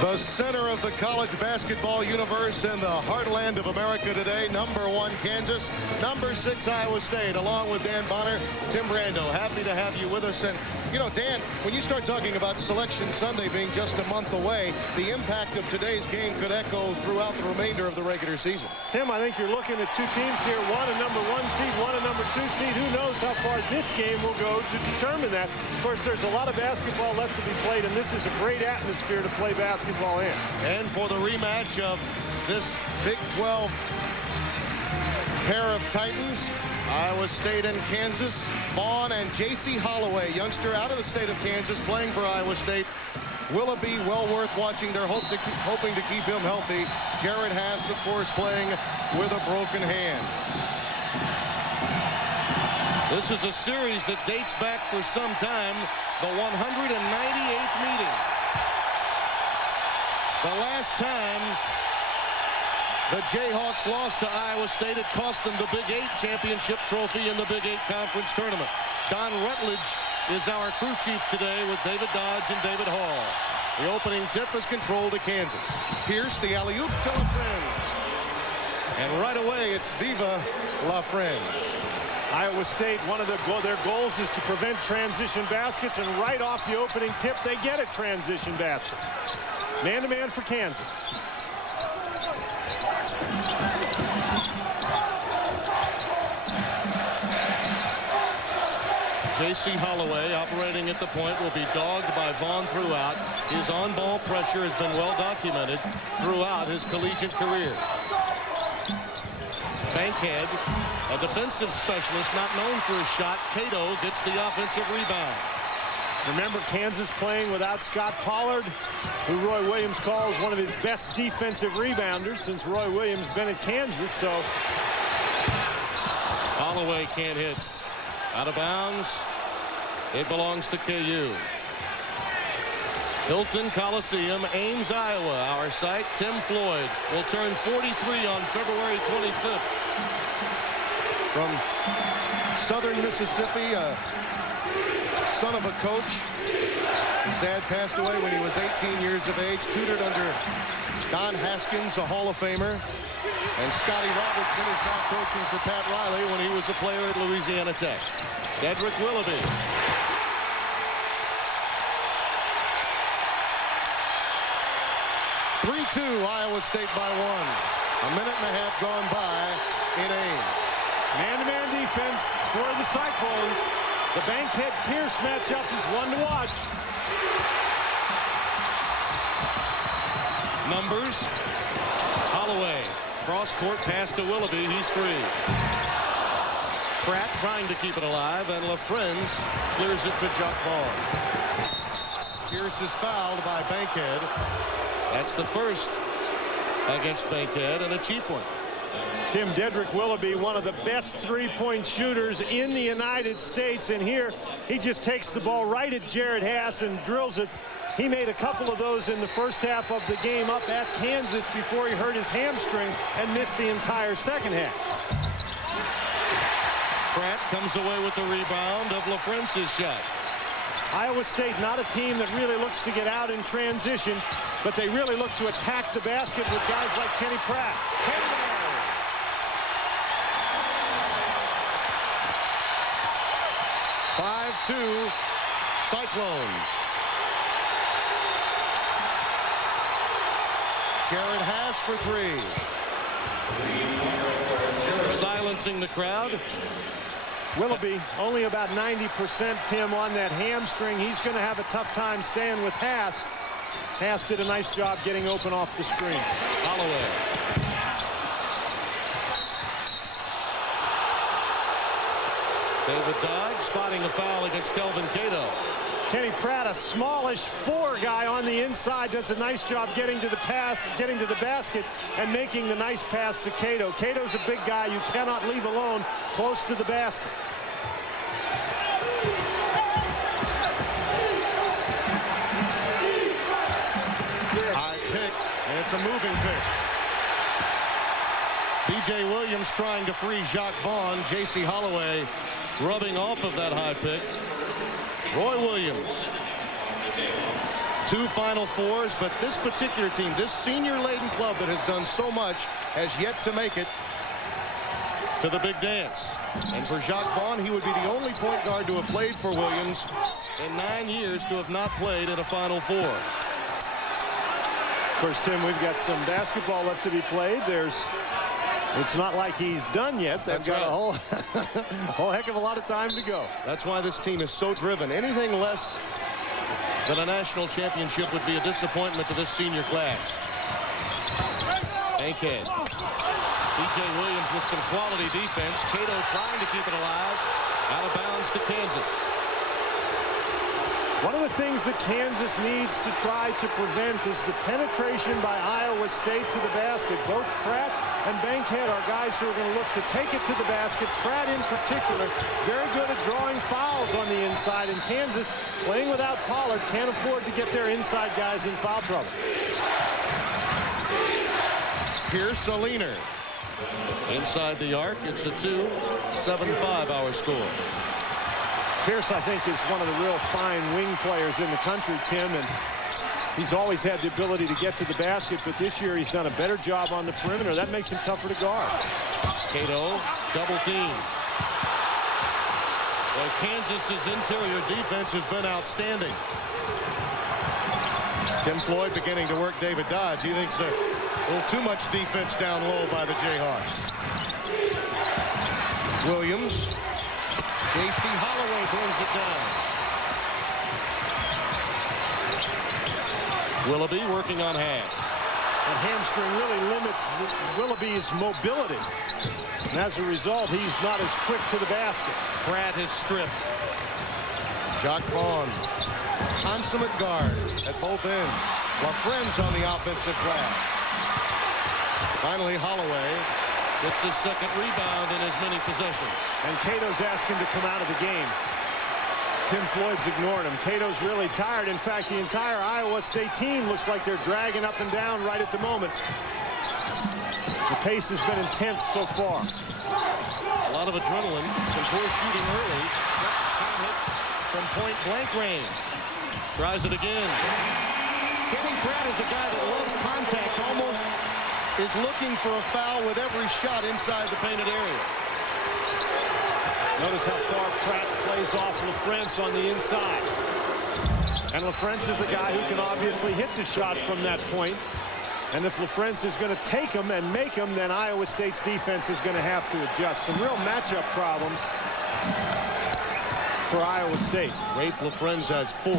The center of the college basketball universe in the heartland of America today. #1 Kansas, #6 Iowa State. Along with Dan Bonner, Tim Brando, happy to have you with us. And you know, Dan, when you start talking about Selection Sunday being just a month away, the impact of today's game could echo throughout the remainder of the regular season. Tim, I think you're looking at two teams here, one a #1 seed, one a #2 seed. Who knows how far this game will go to determine that. Of course, there's a lot of basketball left to be played, and this is a great atmosphere to play basketball in. And for the rematch of this Big 12 pair of Titans, Iowa State and Kansas, Vaughn and J.C. Holloway, youngster out of the state of Kansas, playing for Iowa State. Willoughby, well worth watching. They're hoping to keep him healthy. Jared Haas, of course, playing with a broken hand. This is a series that dates back for some time, the 198th meeting. The last time the Jayhawks lost to Iowa State, it cost them the Big 8 championship trophy in the Big 8 conference tournament. Don Rutledge is our crew chief today with David Dodge and David Hall. The opening tip is controlled to Kansas. Pierce, the alley-oop to La Friends. And right away, it's Viva La Friends. Iowa State, one of their goals is to prevent transition baskets, and right off the opening tip, they get a transition basket. Man-to-man for Kansas. J.C. Holloway, operating at the point, will be dogged by Vaughn throughout. His on-ball pressure has been well documented throughout his collegiate career. Bankhead, a defensive specialist not known for his shot. Cato gets the offensive rebound. Remember, Kansas playing without Scott Pollard, who Roy Williams calls one of his best defensive rebounders since Roy Williams been at Kansas. So Holloway can't hit. Out of bounds. It belongs to KU. Hilton Coliseum, Ames, Iowa. Our site. Tim Floyd will turn 43 on February 25th. From southern Mississippi, son of a coach. His dad passed away when he was 18 years of age. Tutored under Don Haskins, a Hall of Famer. And Scotty Robertson is now coaching for Pat Riley when he was a player at Louisiana Tech. Dedrick Willoughby. (3-2) Iowa State by 1. A minute and a half gone by in Ames. Man-to-man defense for the Cyclones. The Bankhead Pierce matchup is one to watch. Numbers. Holloway. Cross-court pass to Willoughby. He's free. Pratt trying to keep it alive, and LaFrenz clears it to Jacques Vaughn. Pierce is fouled by Bankhead. That's the first against Bankhead, and a cheap one. Tim, Dedrick Willoughby, one of the best three-point shooters in the United States, and here he just takes the ball right at Jared Haas and drills it. He made a couple of those in the first half of the game up at Kansas before he hurt his hamstring and missed the entire second half. Pratt comes away with the rebound of LaFrenz's shot. Iowa State, not a team that really looks to get out in transition, but they really look to attack the basket with guys like Kenny Pratt. 5-2 Cyclones. Jared Haas for 3. Silencing the crowd. Willoughby only about 90%, Tim, on that hamstring. He's going to have a tough time staying with Haas. Haas did a nice job getting open off the screen. Holloway. David Dodge spotting a foul against Kelvin Cato. Kenny Pratt, a smallish 4 guy on the inside, does a nice job getting to the basket and making the nice pass to Cato. Cato's a big guy you cannot leave alone close to the basket. High pick, and it's a moving pick. B.J. Williams trying to free Jacques Vaughn. J.C. Holloway rubbing off of that high pick. Roy Williams 2 Final Fours, but this particular team, this senior-laden club that has done so much, has yet to make it to the big dance. And for Jacques Vaughn, he would be the only point guard to have played for Williams in 9 years to have not played in a Final Four. Of course, Tim, we've got some basketball left to be played. It's not like he's done yet. They've got a whole heck of a lot of time to go. That's why this team is so driven. Anything less than a national championship would be a disappointment to this senior class. Bankhead. B.J. Williams with some quality defense. Cato trying to keep it alive. Out of bounds to Kansas. One of the things that Kansas needs to try to prevent is the penetration by Iowa State to the basket. Both Pratt and Bankhead are guys who are going to look to take it to the basket. Pratt in particular, very good at drawing fouls on the inside. And Kansas, playing without Pollard, can't afford to get their inside guys in foul trouble. Here's Saliner. Inside the arc, it's a 2-7-5 our score. Pierce, I think, is one of the real fine wing players in the country, Tim, and he's always had the ability to get to the basket, but this year he's done a better job on the perimeter. That makes him tougher to guard. Cato, double team. Well, Kansas's interior defense has been outstanding. Tim Floyd beginning to work David Dodge. He thinks a little too much defense down low by the Jayhawks. Williams. J.C. Holloway brings it down. Willoughby working on Haas. That hamstring really limits Willoughby's mobility. And as a result, he's not as quick to the basket. Pratt is stripped. Jacques Vaughn, consummate guard at both ends. LaFrenz on the offensive glass. Finally, Holloway gets his second rebound in as many possessions. And Cato's asking to come out of the game. Tim Floyd's ignored him. Cato's really tired. In fact, the entire Iowa State team looks like they're dragging up and down right at the moment. The pace has been intense so far. A lot of adrenaline. Some poor shooting early. Can't hit from point-blank range. Tries it again. Kenny Pratt is a guy that loves contact. Almost is looking for a foul with every shot inside the painted area. Notice how far Pratt plays off LaFrenz on the inside. And LaFrenz is a guy who can obviously hit the shot from that point. And if LaFrenz is going to take them and make them, then Iowa State's defense is going to have to adjust. Some real matchup problems for Iowa State. Rafe LaFrenz has 4.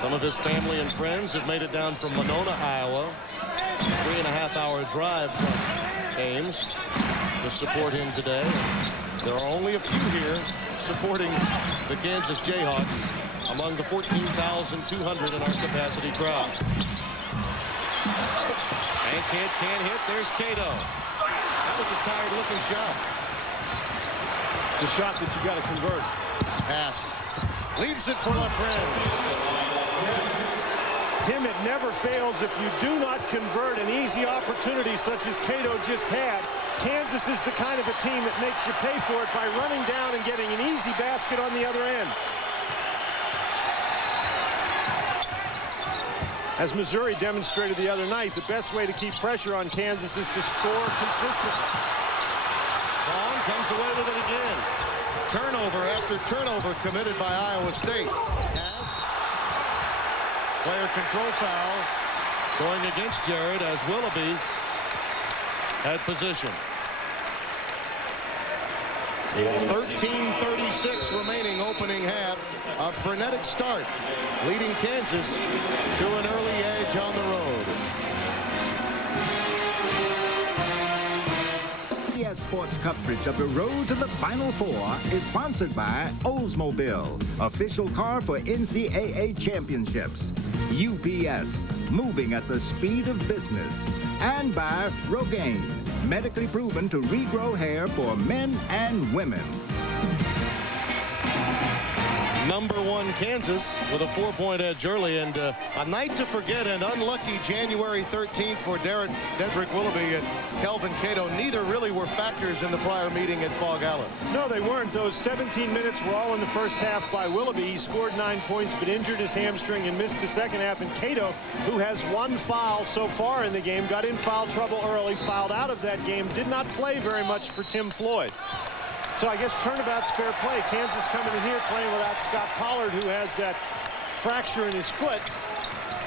Some of his family and friends have made it down from Monona, Iowa. 3.5-hour drive from Ames to support him today. There are only a few here supporting the Kansas Jayhawks among the 14,200 in our capacity crowd. Bankhead can't hit. There's Cato. That was a tired-looking shot. It's a shot that you got to convert. Pass. Leaves it for LaFrenz. Tim, it never fails if you do not convert an easy opportunity such as Cato just had. Kansas is the kind of a team that makes you pay for it by running down and getting an easy basket on the other end. As Missouri demonstrated the other night, the best way to keep pressure on Kansas is to score consistently. Vaughn comes away with it again. Turnover after turnover committed by Iowa State. Pass. Player control foul going against Jared as Willoughby had possession. 13:36 remaining opening half. A frenetic start, leading Kansas to an early edge on the road. CBS Sports coverage of the road to the Final Four is sponsored by Oldsmobile, official car for NCAA championships. UPS, moving at the speed of business. And by Rogaine, medically proven to regrow hair for men and women. #1 Kansas with a 4-point edge early, and a night to forget. And unlucky January 13th for Dedrick Willoughby and Kelvin Cato. Neither really were factors in the prior meeting at Fog Allen. No, they weren't. Those 17 minutes were all in the first half by Willoughby. He scored 9 points but injured his hamstring and missed the second half. And Cato, who has 1 foul so far in the game, got in foul trouble early, fouled out of that game, did not play very much for Tim Floyd. So I guess turnabout's fair play. Kansas coming in here playing without Scott Pollard, who has that fracture in his foot.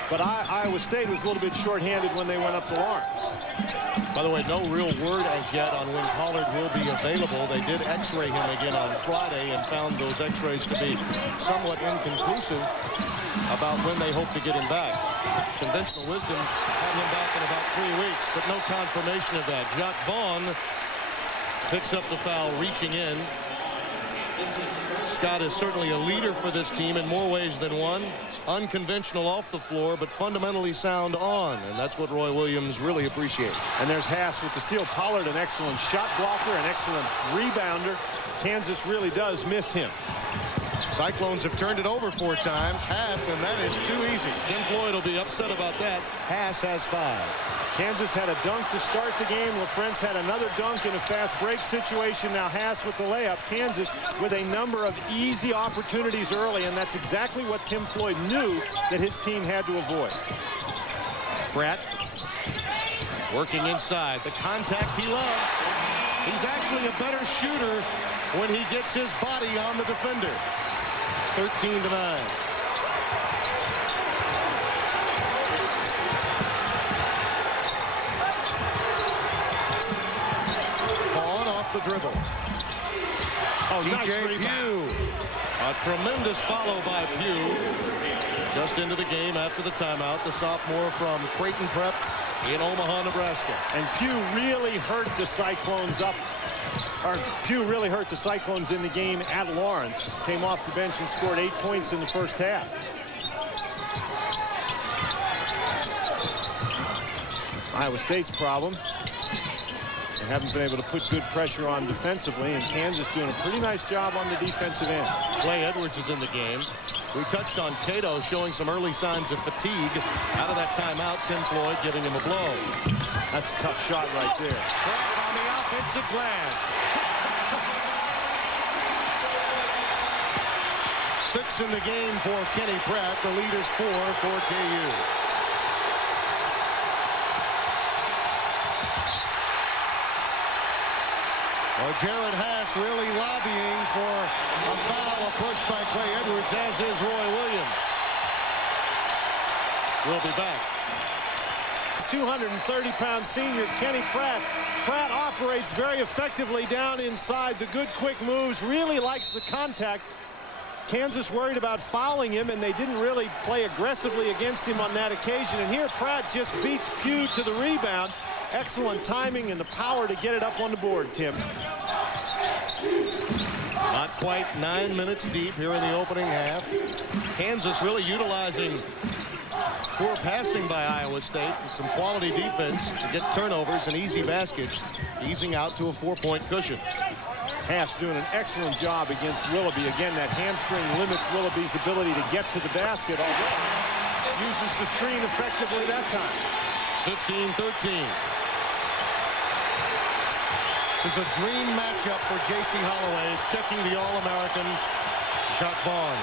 But Iowa State was a little bit shorthanded when they went up to Lawrence. By the way, no real word as yet on when Pollard will be available. They did x-ray him again on Friday and found those x-rays to be somewhat inconclusive about when they hope to get him back. Conventional wisdom had him back in about 3 weeks, but no confirmation of that. Jacques Vaughn picks up the foul, reaching in. Scott is certainly a leader for this team in more ways than one. Unconventional off the floor, but fundamentally sound on, and that's what Roy Williams really appreciates. And there's Haas with the steal. Pollard, an excellent shot blocker, an excellent rebounder. Kansas really does miss him. Cyclones have turned it over 4 times. Haas, and that is too easy. Tim Floyd will be upset about that. Haas has 5. Kansas had a dunk to start the game. LaFrentz had another dunk in a fast break situation. Now Haas with the layup. Kansas with a number of easy opportunities early, and that's exactly what Tim Floyd knew that his team had to avoid. Pratt working inside. The contact he loves. He's actually a better shooter when he gets his body on the defender. 13-9. The dribble. Oh, TJ nice Pugh. rebound. A tremendous follow by Pugh. Just into the game after the timeout. The sophomore from Creighton Prep in Omaha, Nebraska. And Pugh really hurt the Cyclones up. Or Pugh really hurt the Cyclones in the game at Lawrence. Came off the bench and scored 8 points in the first half. Iowa State's problem. They haven't been able to put good pressure on defensively, and Kansas doing a pretty nice job on the defensive end. Clay Edwards is in the game. We touched on Cato showing some early signs of fatigue. Out of that timeout, Tim Floyd giving him a blow. That's a tough shot right there. Pratt on the offensive glass. 6 in the game for Kenny Pratt. The lead is 4 for KU. Well, Jared Haas really lobbying for a foul, a push by Clay Edwards, as is Roy Williams. We'll be back. 230-pound senior Kenny Pratt. Pratt operates very effectively down inside. The good quick moves, really likes the contact. Kansas worried about fouling him, and they didn't really play aggressively against him on that occasion. And here Pratt just beats Pugh to the rebound. Excellent timing and the power to get it up on the board, Tim. Not quite 9 minutes deep here in the opening half. Kansas really utilizing poor passing by Iowa State and some quality defense to get turnovers and easy baskets, easing out to a 4-point cushion. Haas doing an excellent job against Willoughby. Again, that hamstring limits Willoughby's ability to get to the basket, although uses the screen effectively that time. 15-13. This is a dream matchup for J.C. Holloway, checking the All-American Jacques Vaughn.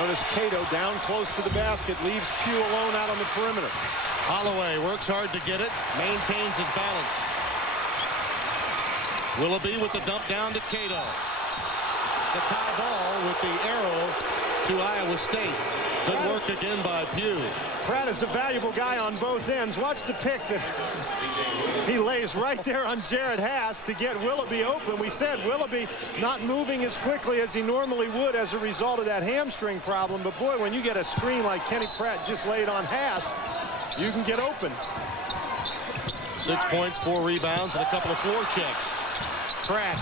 Notice Cato down close to the basket, leaves Pugh alone out on the perimeter. Holloway works hard to get it, maintains his balance. Willoughby with the dump down to Cato. It's a tie ball with the arrow to Iowa State. Good work again by Pugh. Pratt is a valuable guy on both ends. Watch the pick that he lays right there on Jared Haas to get Willoughby open. We said Willoughby not moving as quickly as he normally would as a result of that hamstring problem. But boy, when you get a screen like Kenny Pratt just laid on Haas, you can get open. 6 points, 4 rebounds, and a couple of floor checks. Pratt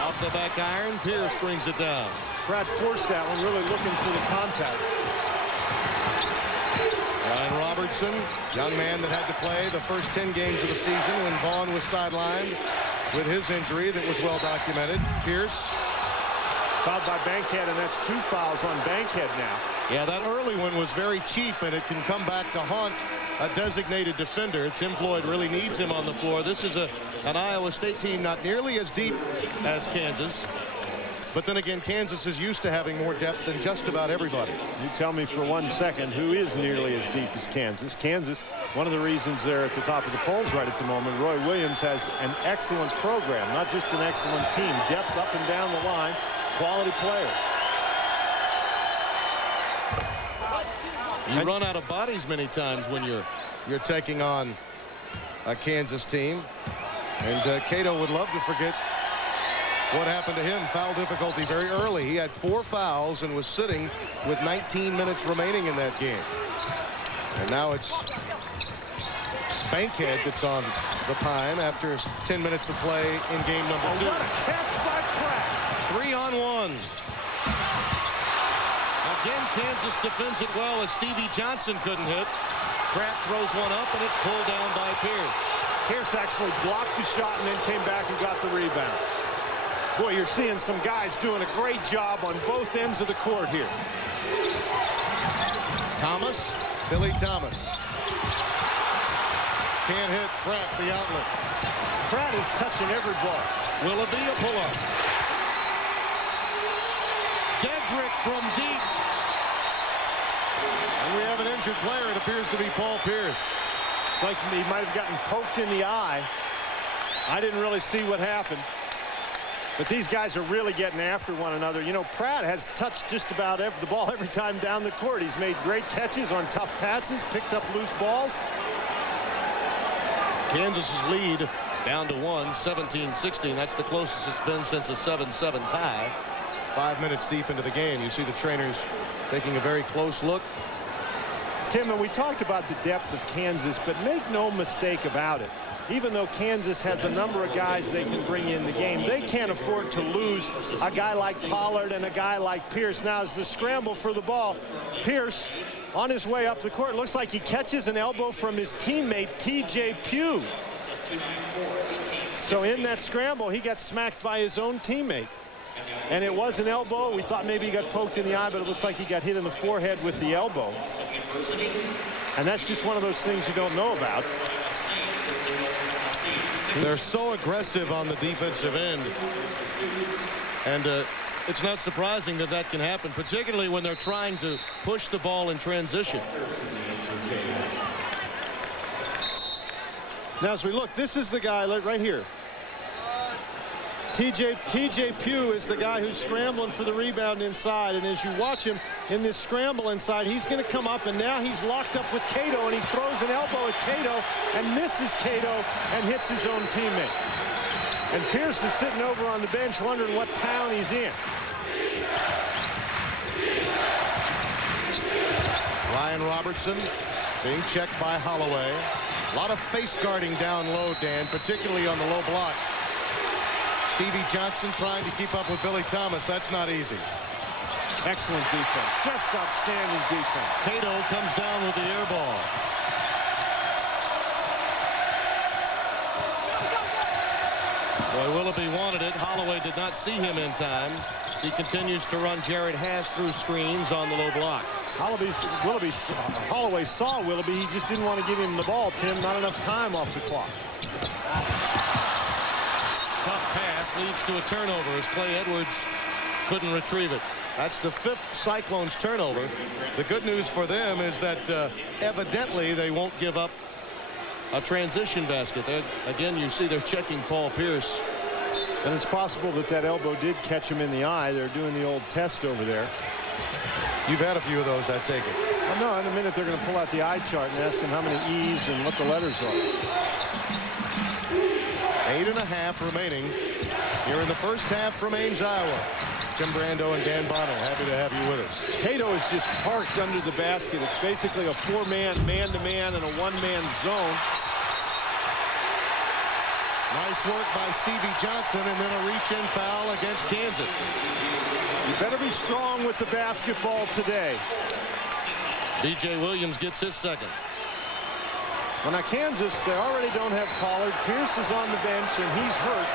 off the back iron. Pierce brings it down. Pratt forced that one, really looking for the contact. Ryan Robertson, young man that had to play the first 10 games of the season when Vaughn was sidelined with his injury that was well documented. Pierce Fouled by Bankhead, and that's 2 fouls on Bankhead now. Yeah, that early one was very cheap, and it can come back to haunt a designated defender. Tim Floyd really needs him on the floor. This is an Iowa State team not nearly as deep as Kansas. But then again, Kansas is used to having more depth than just about everybody. You tell me for 1 second who is nearly as deep as Kansas. Kansas, one of the reasons they're at the top of the polls right at the moment, Roy Williams has an excellent program, not just an excellent team. Depth up and down the line, quality players. You run out of bodies many times when you're taking on a Kansas team. And Cato would love to forget what happened to him. Foul difficulty very early. He had 4 fouls and was sitting with 19 minutes remaining in that game. And now it's Bankhead that's on the pine after 10 minutes of play in game number 2. What a catch by Pratt. 3-on-1. Again, Kansas defends it well as Stevie Johnson couldn't hit. Pratt throws one up, and it's pulled down by Pierce. Pierce actually blocked the shot and then came back and got the rebound. Boy, you're seeing some guys doing a great job on both ends of the court here. Thomas, Billy Thomas. Can't hit Pratt, the outlet. Pratt is touching every ball. Willoughby, a pull-up. Dedrick from deep. And we have an injured player. It appears to be Paul Pierce. It's like he might have gotten poked in the eye. I didn't really see what happened. But these guys are really getting after one another. You know, Pratt has touched just about the ball every time down the court. He's made great catches on tough passes, picked up loose balls. Kansas's lead down to 1, 17-16. That's the closest it's been since a 7-7 tie. 5 minutes deep into the game. You see the trainers taking a very close look. Tim, and we talked about the depth of Kansas, but make no mistake about it. Even though Kansas has a number of guys they can bring in the game, they can't afford to lose a guy like Pollard and a guy like Pierce. Now, as the scramble for the ball, Pierce on his way up the court, looks like he catches an elbow from his teammate, T.J. Pugh. So in that scramble, he got smacked by his own teammate. And it was an elbow. We thought maybe he got poked in the eye, but it looks like he got hit in the forehead with the elbow. And that's just one of those things you don't know about. They're so aggressive on the defensive end. And it's not surprising that that can happen, particularly when they're trying to push the ball in transition. Now, as we look, this is the guy right here. T.J. Pugh is the guy who's scrambling for the rebound inside. And as you watch him in this scramble inside, he's going to come up, and now he's locked up with Cato, and he throws an elbow at Cato and misses Cato and hits his own teammate. And Pierce is sitting over on the bench wondering what town he's in. Ryan Robertson being checked by Holloway. A lot of face guarding down low, Dan, particularly on the low block. Stevie Johnson trying to keep up with Billy Thomas. That's not easy. Excellent defense. Just outstanding defense. Cato comes down with the air ball. Boy, Willoughby wanted it. Holloway did not see him in time. He continues to run Jared Haas through screens on the low block. Holloway saw Willoughby. He just didn't want to give him the ball, Tim. Not enough time off the clock. Tough pass leads to a turnover as Clay Edwards couldn't retrieve it. That's the 5th Cyclones turnover. The good news for them is that evidently they won't give up a transition basket. Again, you see they're checking Paul Pierce. And it's possible that that elbow did catch him in the eye. They're doing the old test over there. You've had a few of those, I take it. Well, no, in a minute they're going to pull out the eye chart and ask him how many E's and what the letters are. 8.5 remaining here in the first half from Ames, Iowa. Tim Brando and Dan Bonner, happy to have you with us. Cato is just parked under the basket. It's basically a 4-man, man-to-man, and a 1-man zone. Nice work by Stevie Johnson, and then a reach-in foul against Kansas. You better be strong with the basketball today. B.J. Williams gets his second. Well, now Kansas, they already don't have Pollard. Pierce is on the bench, and he's hurt.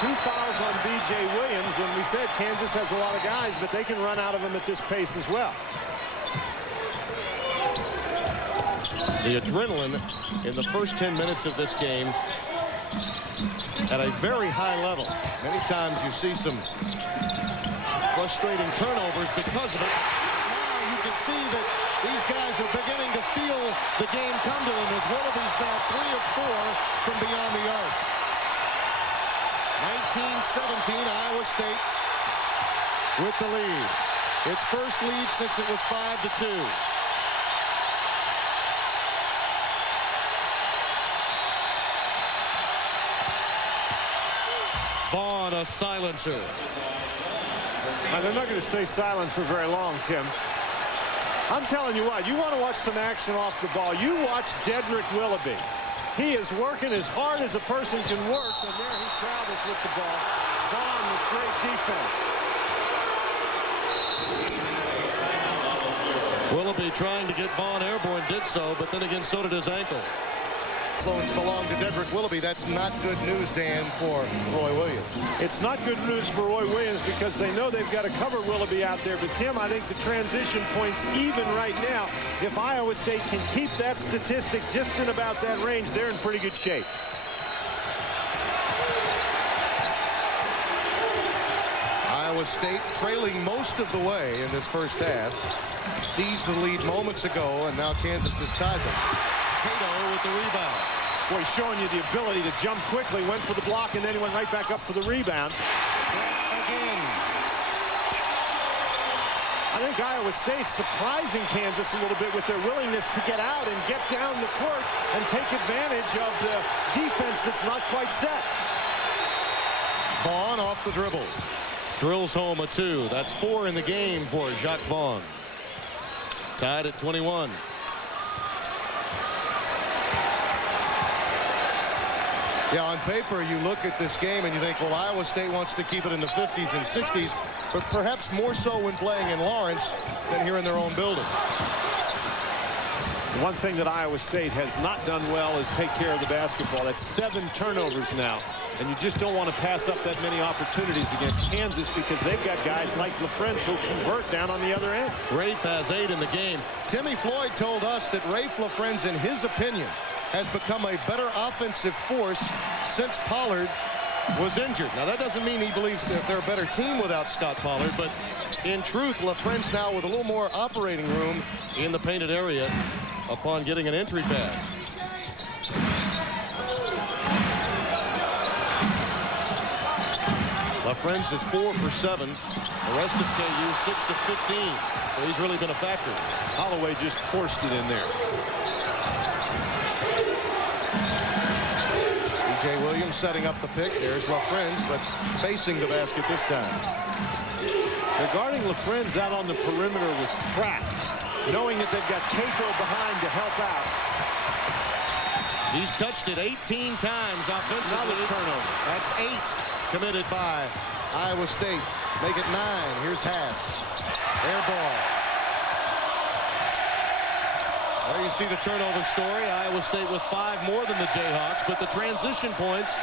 2 fouls on B.J. Williams, and we said Kansas has a lot of guys, but they can run out of them at this pace as well. The adrenaline in the first 10 minutes of this game at a very high level. Many times you see some frustrating turnovers because of it. Now you can see that these guys are beginning to feel the game come to them as Willoughby's now 3 of 4 from beyond the arc. 19-17, Iowa State with the lead. Its first lead since it was 5-2. Vaughn, a silencer. They're not going to stay silent for very long, Tim. I'm telling you what, you want to watch some action off the ball. You watch Dedrick Willoughby. He is working as hard as a person can work, and there he travels with the ball. Vaughn with great defense. Willoughby trying to get Vaughn airborne, did so, but then again, so did his ankle. Loans belong to Dedrick Willoughby. That's not good news, Dan, for Roy Williams. It's not good news for Roy Williams because they know they've got to cover Willoughby out there. But, Tim, I think the transition point's even right now. If Iowa State can keep that statistic just in about that range, they're in pretty good shape. Iowa State trailing most of the way in this first half. Seized the lead moments ago, and now Kansas has tied them. Cato with the rebound. Boy, showing you the ability to jump quickly, went for the block, and then he went right back up for the rebound. Again. I think Iowa State's surprising Kansas a little bit with their willingness to get out and get down the court and take advantage of the defense that's not quite set. Vaughn off the dribble. Drills home a 2. That's 4 in the game for Jacques Vaughn. Tied at 21. Yeah, on paper, you look at this game and you think, well, Iowa State wants to keep it in the 50s and 60s, but perhaps more so when playing in Lawrence than here in their own building. One thing that Iowa State has not done well is take care of the basketball. That's 7 turnovers now, and you just don't want to pass up that many opportunities against Kansas because they've got guys like LaFrentz who convert down on the other end. Rafe has 8 in the game. Timmy Floyd told us that Rafe LaFrentz, in his opinion, has become a better offensive force since Pollard was injured. Now, that doesn't mean he believes that they're a better team without Scott Pollard, but in truth, LaFrentz now with a little more operating room in the painted area upon getting an entry pass. LaFrentz is 4 for 7. The rest of KU 6 of 15. So he's really been a factor. Holloway just forced it in there. B.J. Williams setting up the pick. There's LaFrentz, but facing the basket this time. They're guarding LaFrentz out on the perimeter with Pratt, knowing that they've got Cato behind to help out. He's touched it 18 times offensively. Another turnover. That's 8 committed by Iowa State. Make it 9. Here's Haas. Air ball. There you see the turnover story. Iowa State with 5 more than the Jayhawks, but the transition points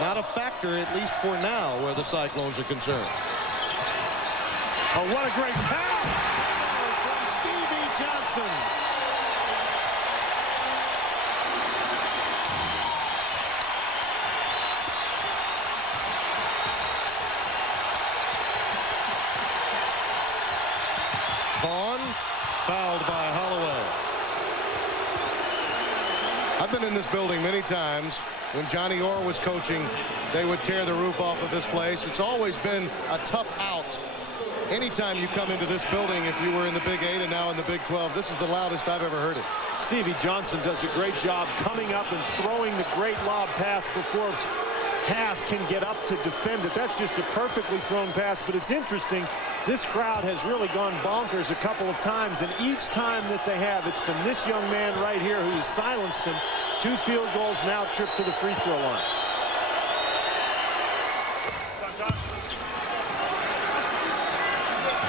not a factor, at least for now, where the Cyclones are concerned. Oh, what a great pass from Stevie Johnson. Vaughn fouled by Holloway. I've been in this building many times. When Johnny Orr was coaching, they would tear the roof off of this place. It's always been a tough out. Anytime you come into this building, if you were in the Big 8 and now in the Big 12, this is the loudest I've ever heard it. Stevie Johnson does a great job coming up and throwing the great lob pass before Haas can get up to defend it. That's just a perfectly thrown pass, but it's interesting. This crowd has really gone bonkers a couple of times, and each time that they have, it's been this young man right here who's silenced them. 2 field goals, now trip to the free throw line.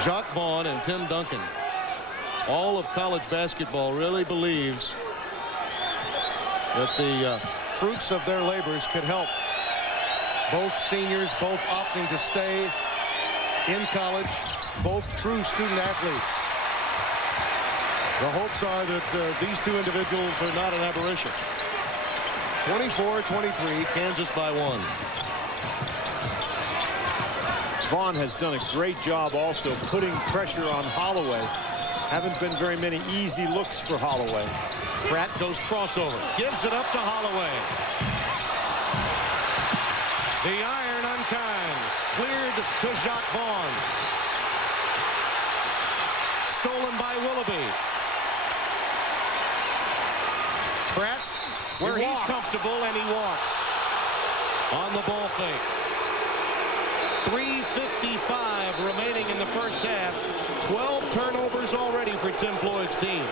Jacques Vaughn and Tim Duncan. All of college basketball really believes that the fruits of their labors could help Both seniors, both opting to stay in college, both true student athletes. The hopes are that these two individuals are not an aberration. 24-23, Kansas by 1. Vaughn has done a great job also putting pressure on Holloway. Haven't been very many easy looks for Holloway. Pratt goes crossover, gives it up to Holloway. The iron unkind, cleared to Jacques Vaughn. Stolen by Willoughby. Pratt, where he's comfortable, and he walks on the ball fake. 3:55 remaining in the first half. 12 turnovers already for Tim Floyd's team.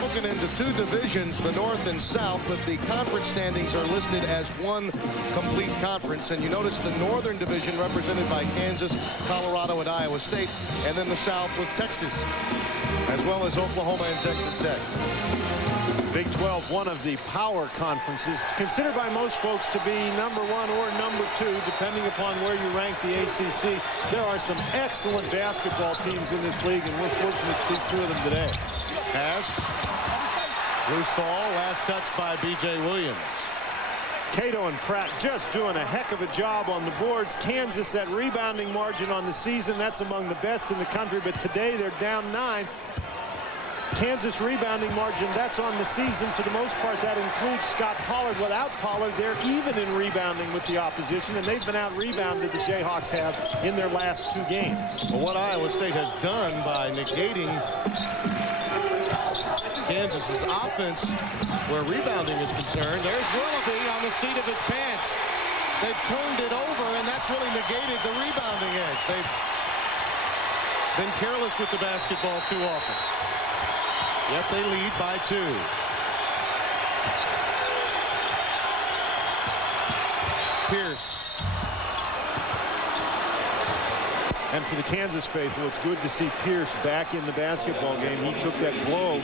Broken into two divisions, the North and South, but the conference standings are listed as one complete conference. And you notice the Northern Division represented by Kansas, Colorado, and Iowa State, and then the South with Texas, as well as Oklahoma and Texas Tech. Big 12, one of the power conferences, considered by most folks to be number 1 or number 2, depending upon where you rank the ACC. There are some excellent basketball teams in this league, and we're fortunate to see 2 of them today. Pass. Loose ball, last touch by B.J. Williams. Cato and Pratt just doing a heck of a job on the boards. Kansas, that rebounding margin on the season, that's among the best in the country, but today they're down 9. Kansas rebounding margin, that's on the season for the most part. That includes Scott Pollard. Without Pollard, they're even in rebounding with the opposition, and they've been out-rebounded, the Jayhawks have, in their last 2 games. Well, what Iowa State has done by negating Kansas's offense where rebounding is concerned, there's Willoughby on the seat of his pants. They've turned it over, and that's really negated the rebounding edge. They've been careless with the basketball too often. Yet they lead by 2. Pierce. And for the Kansas faithful, it's good to see Pierce back in the basketball game. He took that blow,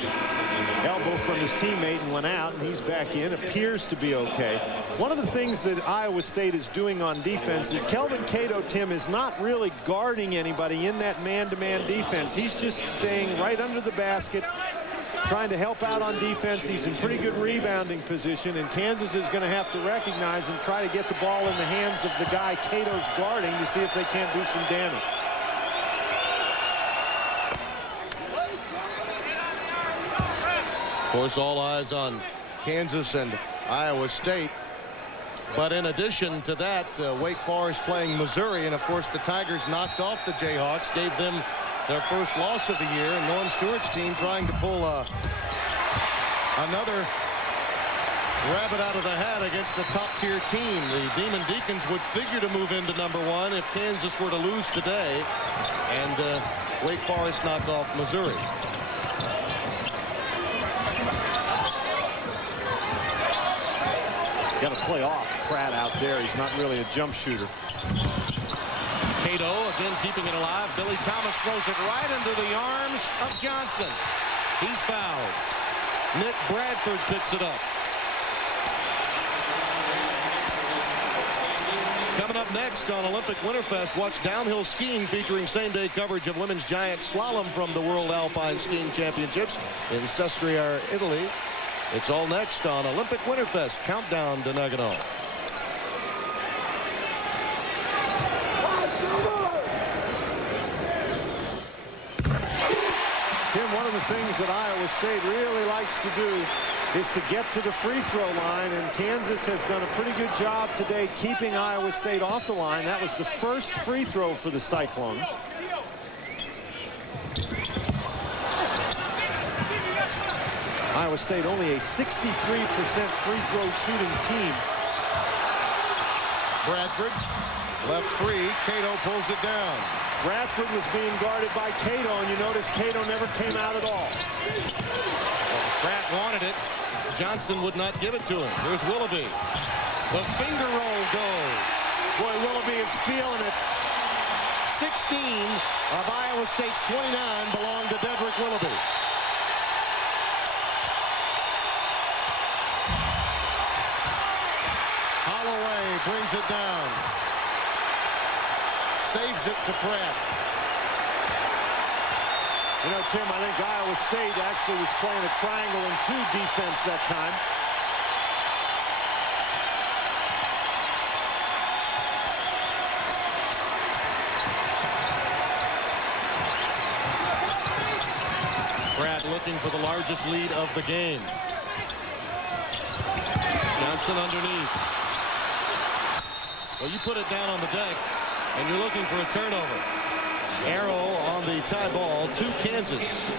elbow from his teammate, and went out, and he's back in. Appears to be okay. One of the things that Iowa State is doing on defense is Kelvin Cato, Tim, is not really guarding anybody in that man-to-man defense. He's just staying right under the basket, trying to help out on defense. He's in pretty good rebounding position, and Kansas is going to have to recognize and try to get the ball in the hands of the guy Cato's guarding to see if they can't do some damage. Of course, all eyes on Kansas and Iowa State. But in addition to that, Wake Forest playing Missouri, and of course the Tigers knocked off the Jayhawks, gave them their first loss of the year, and Norm Stewart's team trying to pull another rabbit out of the hat against a top-tier team. The Demon Deacons would figure to move into number 1 if Kansas were to lose today, and Wake Forest knocked off Missouri. Got to play off Pratt out there. He's not really a jump shooter. Cato again keeping it alive. Billy Thomas throws it right into the arms of Johnson. He's fouled. Nick Bradford picks it up. Coming up next on Olympic Winterfest, watch downhill skiing featuring same-day coverage of women's giant slalom from the World Alpine Skiing Championships in Sestriere, Italy. It's all next on Olympic Winterfest Countdown to Nagano. Tim, one of the things that Iowa State really likes to do is to get to the free throw line, and Kansas has done a pretty good job today keeping Iowa State off the line. That was the first free throw for the Cyclones. Iowa State only a 63% free throw shooting team. Bradford left free. Cato pulls it down. Bradford was being guarded by Cato, and you notice Cato never came out at all. Pratt wanted it. Johnson would not give it to him. Here's Willoughby. The finger roll goes. Boy, Willoughby is feeling it. 16 of Iowa State's 29 belong to Dedrick Willoughby. brings it down. Saves it to Pratt. You know, Tim, I think Iowa State actually was playing a triangle and 2 defense that time. Pratt looking for the largest lead of the game. Johnson underneath. Well, you put it down on the deck, and you're looking for a turnover. Arrow on the tie ball to Kansas.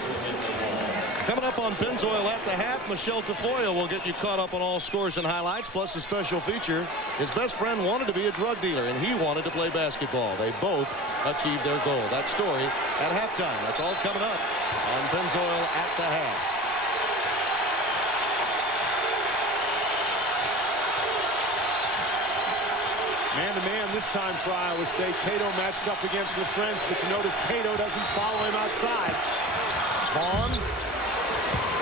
Coming up on Pennzoil at the half, Michelle Tafoya will get you caught up on all scores and highlights, plus a special feature. His best friend wanted to be a drug dealer, and he wanted to play basketball. They both achieved their goal. That story at halftime. That's all coming up on Pennzoil at the half. Man-to-man this time for Iowa State. Cato matched up against LaFrentz, but you notice Cato doesn't follow him outside. Vaughn,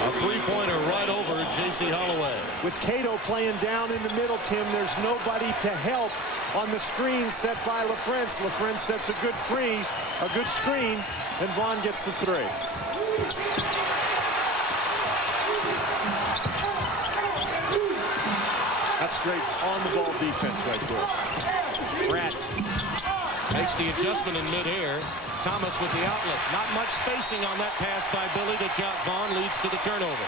a three-pointer right over J.C. Holloway. With Cato playing down in the middle, Tim, there's nobody to help on the screen set by LaFrentz. LaFrentz sets a good screen, and Vaughn gets the 3. That's great on-the-ball defense right there. Pratt makes the adjustment in midair. Thomas with the outlet. Not much spacing on that pass by Billy to Jot Vaughn, leads to the turnover.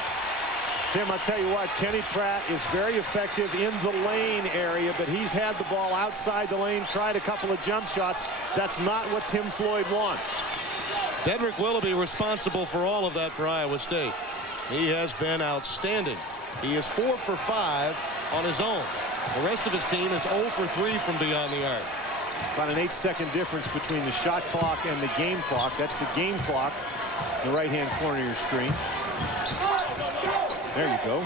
Tim, I tell you what, Kenny Pratt is very effective in the lane area, but he's had the ball outside the lane, tried a couple of jump shots. That's not what Tim Floyd wants. Dedrick Willoughby responsible for all of that for Iowa State. He has been outstanding. He is 4 for 5 on his own. The rest of his team is 0 for 3 from beyond the arc. About an 8-second difference between the shot clock and the game clock. That's the game clock in the right-hand corner of your screen. There you go.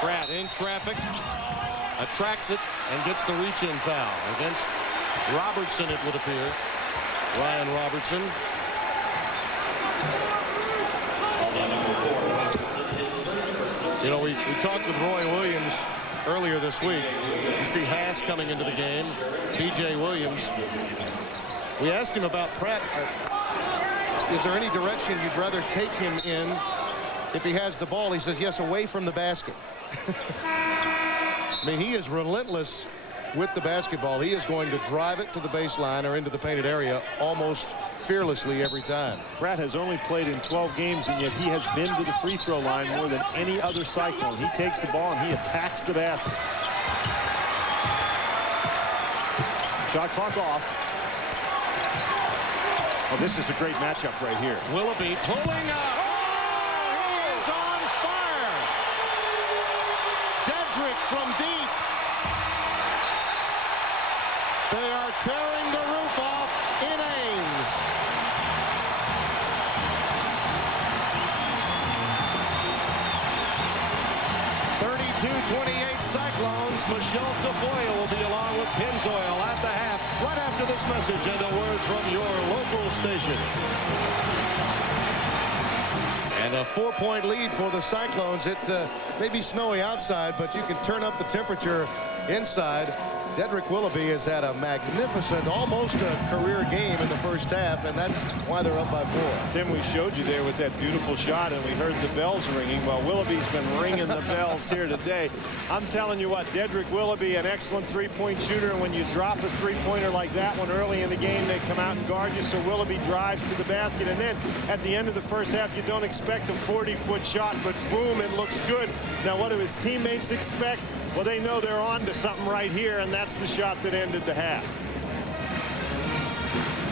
Pratt in traffic, attracts it, and gets the reach-in foul against Robertson, it would appear. Ryan Robertson. You know, we talked with Roy Williams earlier this week. You see Haas coming into the game, B.J. Williams. We asked him about Pratt. Is there any direction you'd rather take him in if he has the ball? He says, yes, away from the basket. I mean, he is relentless with the basketball. He is going to drive it to the baseline or into the painted area almost fearlessly every time. Pratt has only played in 12 games, and yet he has been to the free throw line more than any other Cyclone. He takes the ball and he attacks the basket. Shot clock off. Oh, this is a great matchup right here. Willoughby pulling up. Oh, he is on fire. Dedrick from deep. They are tearing the roof off in Ames. .28 Cyclones. Michelle Tafoya will be along with Pennzoil at the half right after this message and a word from your local station. And a 4-point lead for the Cyclones. It may be snowy outside, but you can turn up the temperature inside. Dedrick Willoughby has had a magnificent, almost a career game in the first half, and that's why they're up by 4. Tim, we showed you there with that beautiful shot, and we heard the bells ringing. Well, Willoughby's been ringing the bells here today. I'm telling you what, Dedrick Willoughby, an excellent three-point shooter, and when you drop a three-pointer like that one early in the game, they come out and guard you, so Willoughby drives to the basket, and then at the end of the first half, you don't expect a 40-foot shot, but boom, it looks good. Now, what do his teammates expect? Well, they know they're on to something right here, and that's the shot that ended the half.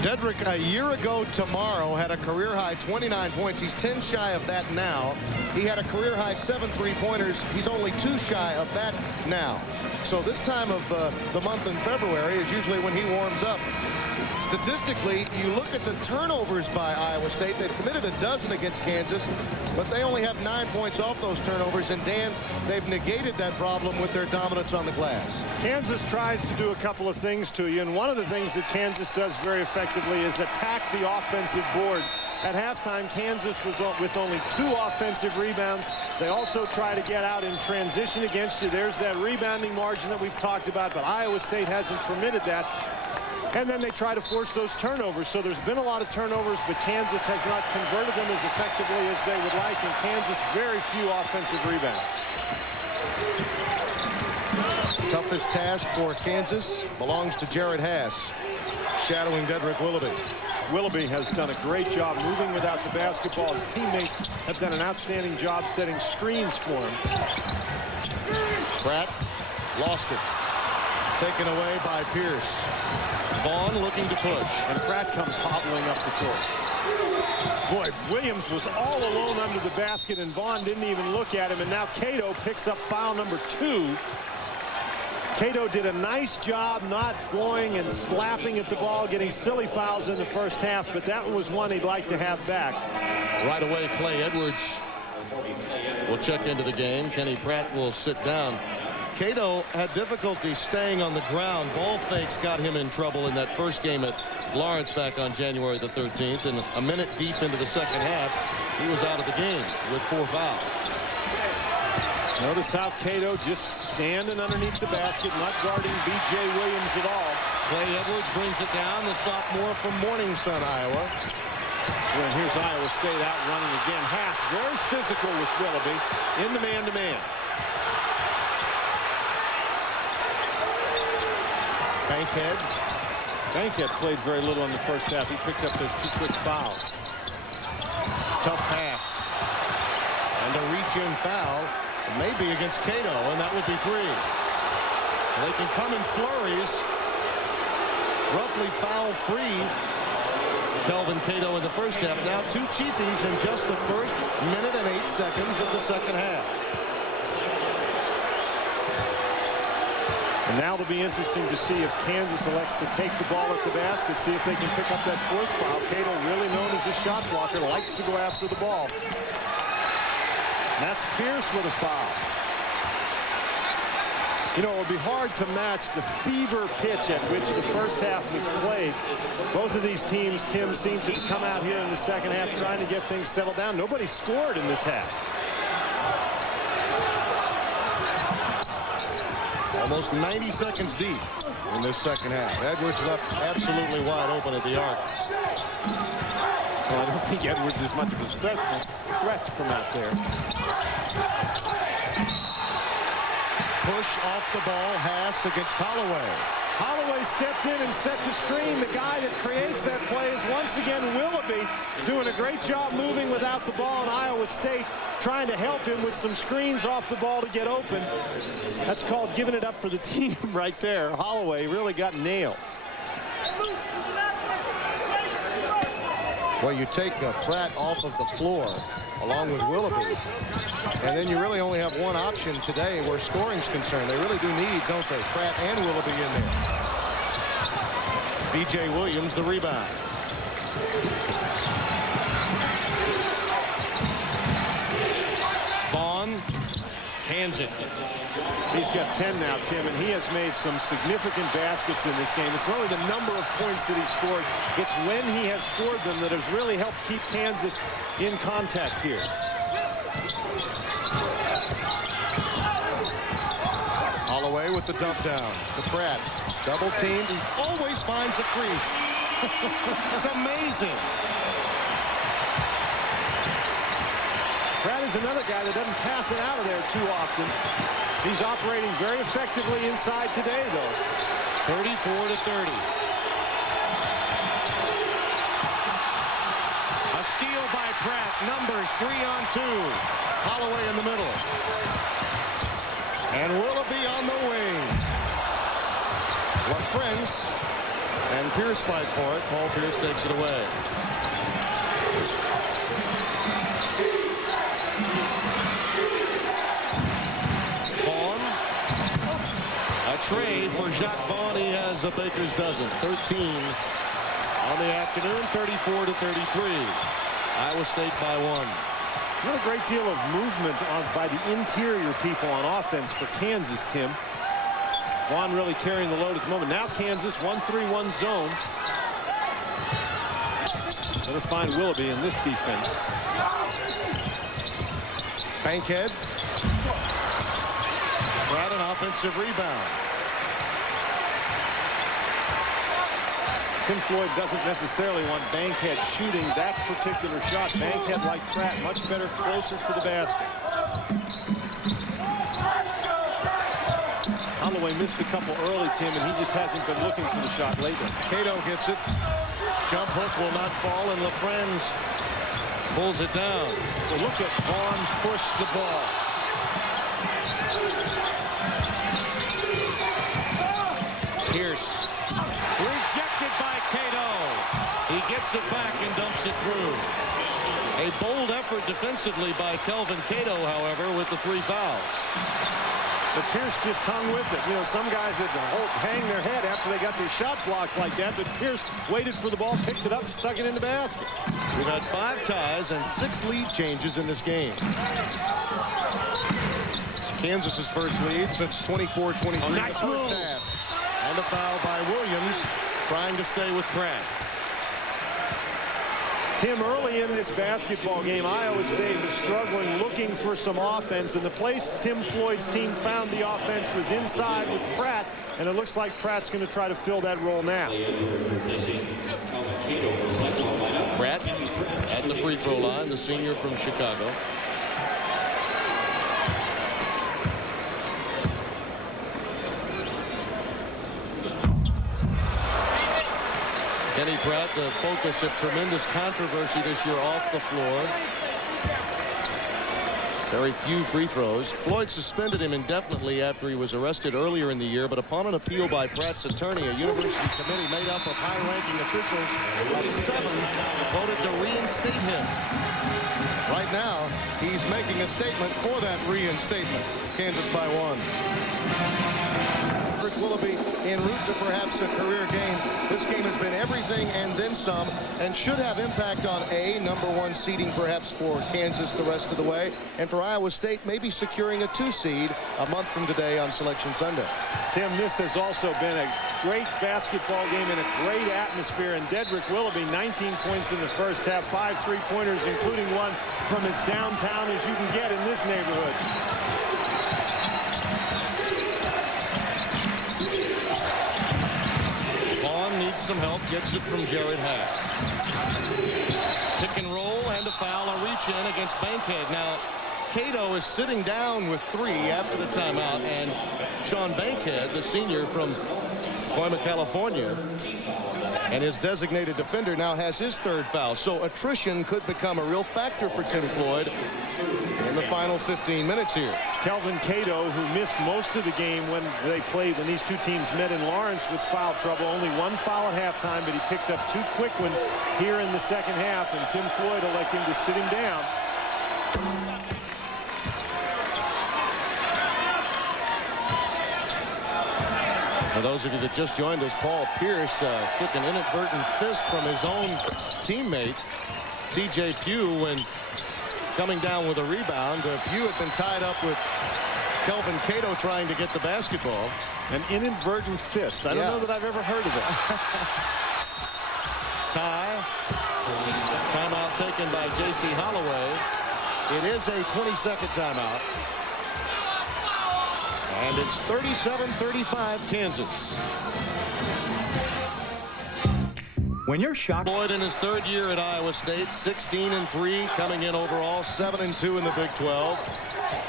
Dedrick, a year ago tomorrow, had a career-high 29 points. He's 10 shy of that now. He had a career-high 7 three-pointers. He's only 2 shy of that now. So this time of the month in February is usually when he warms up. Statistically, you look at the turnovers by Iowa State. They've committed a dozen against Kansas, but they only have 9 points off those turnovers. And Dan, they've negated that problem with their dominance on the glass. Kansas tries to do a couple of things to you, and one of the things that Kansas does very effectively is attack the offensive boards. At halftime, Kansas was with only 2 offensive rebounds. They also try to get out in transition against you. There's that rebounding margin that we've talked about, but Iowa State hasn't permitted that. And then they try to force those turnovers. So there's been a lot of turnovers, but Kansas has not converted them as effectively as they would like. And Kansas, very few offensive rebounds. Toughest task for Kansas belongs to Jared Hass, shadowing Dedrick Willoughby. Willoughby has done a great job moving without the basketball. His teammates have done an outstanding job setting screens for him. Pratt lost it. Taken away by Pierce. Vaughn looking to push. And Pratt comes hobbling up the court. Boy, Williams was all alone under the basket, and Vaughn didn't even look at him. And now Cato picks up foul number 2. Cato did a nice job not going and slapping at the ball, getting silly fouls in the first half, but that one was one he'd like to have back. Right away, Clay Edwards will check into the game. Kenny Pratt will sit down. Cato had difficulty staying on the ground. Ball fakes got him in trouble in that first game at Lawrence back on January the 13th. And a minute deep into the second half, he was out of the game with 4 fouls. Notice how Cato just standing underneath the basket, not guarding B.J. Williams at all. Clay Edwards brings it down, the sophomore from Morning Sun, Iowa. Well, here's Iowa State out running again. Hass very physical with Willoughby in the man-to-man. Bankhead played very little in the first half. He picked up those 2 quick fouls. Tough pass. And a reach-in foul. Maybe against Cato, and that would be 3. They can come in flurries. Roughly foul-free. Kelvin Cato in the first half. Now 2 cheapies in just the first minute and 8 seconds of the second half. And now it'll be interesting to see if Kansas elects to take the ball at the basket, see if they can pick up that 4th foul. Cato, really known as a shot blocker, likes to go after the ball. That's Pierce with a foul. You know, it would be hard to match the fever pitch at which the first half was played. Both of these teams, Tim, seem to come out here in the second half trying to get things settled down. Nobody scored in this half. Almost 90 seconds deep in this second half. Edwards left absolutely wide open at the arc. Well, I don't think Edwards is much of a threat from out there. Push off the ball, Hass against Holloway. Holloway stepped in and set the screen. The guy that creates that play is once again Willoughby, doing a great job moving without the ball, in Iowa State trying to help him with some screens off the ball to get open. That's called giving it up for the team right there. Holloway really got nailed. Well, you take Pratt off of the floor along with Willoughby, and then you really only have one option today where scoring's concerned. They really do need, don't they, Pratt and Willoughby in there. B.J. Williams, the rebound. Vaughn, Kansas. He's got 10 now, Tim, and he has made some significant baskets in this game. It's not only the number of points that he scored, it's when he has scored them that has really helped keep Kansas in contact here. Holloway with the dump down to Pratt. Double teamed. He always finds a crease. It's amazing. Pratt is another guy that doesn't pass it out of there too often. He's operating very effectively inside today, though. 34-30. A steal by Pratt. Numbers 3-on-2. Holloway in the middle. And Willoughby on the wing. LaFrance and Pierce fight for it. Paul Pierce takes it away. Trade for Jacques Vaughn. He has a baker's dozen. 13 on the afternoon. 34-33. Iowa State by 1. Not a great deal of movement by the interior people on offense for Kansas, Tim. Vaughn really carrying the load at the moment. Now Kansas 1-3-1 zone. Better find Willoughby in this defense. Bankhead. Pratt an offensive rebound. Tim Floyd doesn't necessarily want Bankhead shooting that particular shot. Bankhead, like Pratt, much better closer to the basket. Holloway missed a couple early, Tim, and he just hasn't been looking for the shot lately. Cato gets it. Jump hook will not fall, and LaFrance pulls it down. Well, look at Vaughn push the ball. Pierce. Rejected by Cato. He gets it back and dumps it through. A bold effort defensively by Kelvin Cato, however, with the 3 fouls. But Pierce just hung with it. You know, some guys that hang their head after they got their shot blocked like that, but Pierce waited for the ball, picked it up, stuck it in the basket. We've had 5 ties and 6 lead changes in this game. It's Kansas's first lead since 24-23. Oh, nice move. Half. And a foul by Williams, trying to stay with Pratt. Tim, early in this basketball game, Iowa State was struggling, looking for some offense, and the place Tim Floyd's team found the offense was inside with Pratt, and it looks like Pratt's going to try to fill that role now. Pratt at the free throw line, the senior from Chicago. Kenny Pratt, the focus of tremendous controversy this year off the floor. Very few free throws. Floyd suspended him indefinitely after he was arrested earlier in the year, but upon an appeal by Pratt's attorney, a university committee made up of high-ranking officials of 7 voted to reinstate him. Right now, he's making a statement for that reinstatement. Kansas by 1. Willoughby en route to perhaps a career game. This game has been everything and then some, and should have impact on #1 seeding perhaps for Kansas the rest of the way, and for Iowa State maybe securing a 2 seed a month from today on Selection Sunday. Tim, this has also been a great basketball game and a great atmosphere, and Dedrick Willoughby 19 points in the first half, 5 3-pointers, including one from as downtown as you can get in this neighborhood. Needs some help, gets it from Jared Haas. Pick and roll and a foul, a reach in against Bankhead. Now, Cato is sitting down with 3 after the timeout, and Sean Bankhead, the senior from Colima, California, and his designated defender now has his 3rd foul. So attrition could become a real factor for Tim Floyd in the final 15 minutes here. Kelvin Cato, who missed most of the game when these two teams met in Lawrence with foul trouble. Only 1 foul at halftime, but he picked up 2 quick ones here in the second half, and Tim Floyd electing to sit him down. For those of you that just joined us, Paul Pierce took an inadvertent fist from his own teammate, TJ Pugh, when coming down with a rebound. Pugh had been tied up with Kelvin Cato trying to get the basketball. An inadvertent fist. I don't know that I've ever heard of it. Tie. Timeout taken by J.C. Holloway. It is a 20-second timeout. And it's 37-35 Kansas. When you're shocked. Floyd in his 3rd year at Iowa State, 16-3, coming in overall, 7-2 in the Big 12.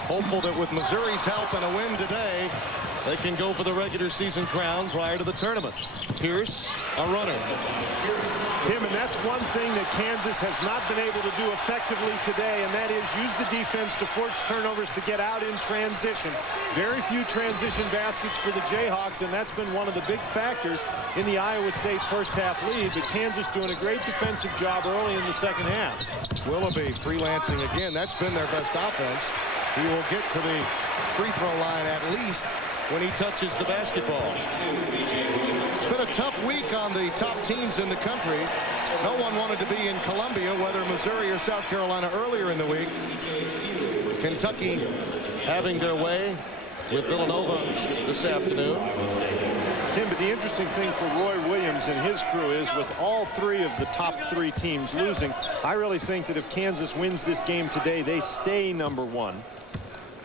Hopeful that with Missouri's help and a win today, they can go for the regular season crown prior to the tournament. Pierce, a runner. Tim, and that's one thing that Kansas has not been able to do effectively today, and that is use the defense to force turnovers to get out in transition. Very few transition baskets for the Jayhawks, and that's been one of the big factors in the Iowa State first half lead, but Kansas doing a great defensive job early in the second half. Willoughby freelancing again. That's been their best offense. He will get to the free throw line at least when he touches the basketball. It's been a tough week on the top teams in the country. No one wanted to be in Columbia, whether Missouri or South Carolina earlier in the week. Kentucky having their way with Villanova this afternoon. Tim, but the interesting thing for Roy Williams and his crew is with all three of the top three teams losing, I really think that if Kansas wins this game today, they stay #1.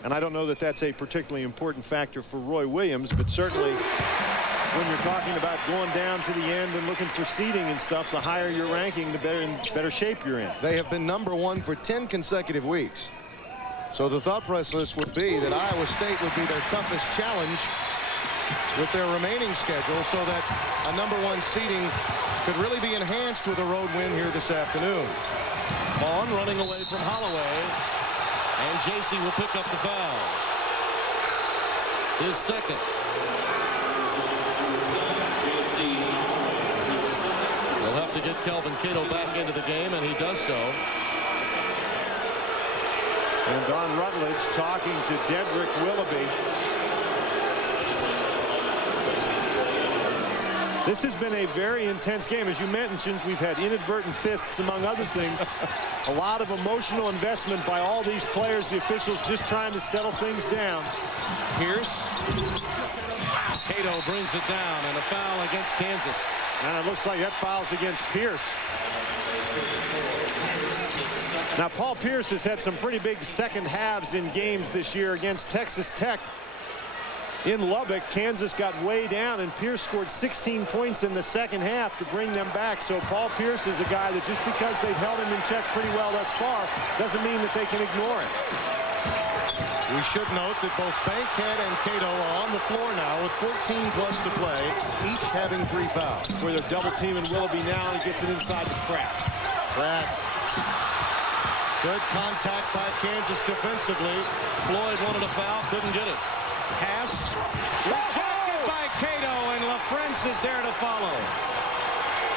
And I don't know that that's a particularly important factor for Roy Williams, but certainly when you're talking about going down to the end and looking for seeding and stuff, the higher your ranking, the better shape you're in. They have been #1 for 10 consecutive weeks. So the thought process would be that Iowa State would be their toughest challenge with their remaining schedule, so that a #1 seeding could really be enhanced with a road win here this afternoon. Vaughn running away from Holloway, and JC will pick up the foul. His second. They'll have to get Kelvin Cato back into the game, and he does so. And Don Rutledge talking to Dedrick Willoughby. This has been a very intense game. As you mentioned, we've had inadvertent fists, among other things. A lot of emotional investment by all these players. The officials just trying to settle things down. Pierce. Cato brings it down, and a foul against Kansas. And it looks like that foul's against Pierce. Now, Paul Pierce has had some pretty big second halves in games this year against Texas Tech. In Lubbock, Kansas got way down, and Pierce scored 16 points in the second half to bring them back. So Paul Pierce is a guy that just because they've held him in check pretty well thus far doesn't mean that they can ignore it. We should note that both Bankhead and Cato are on the floor now with 14 plus to play, each having 3 fouls. Where they're double teaming Willoughby now, and he gets it inside to Pratt. Pratt. Good contact by Kansas defensively. Floyd wanted a foul, couldn't get it. Pass rejected by Cato, and LaFrance is there to follow.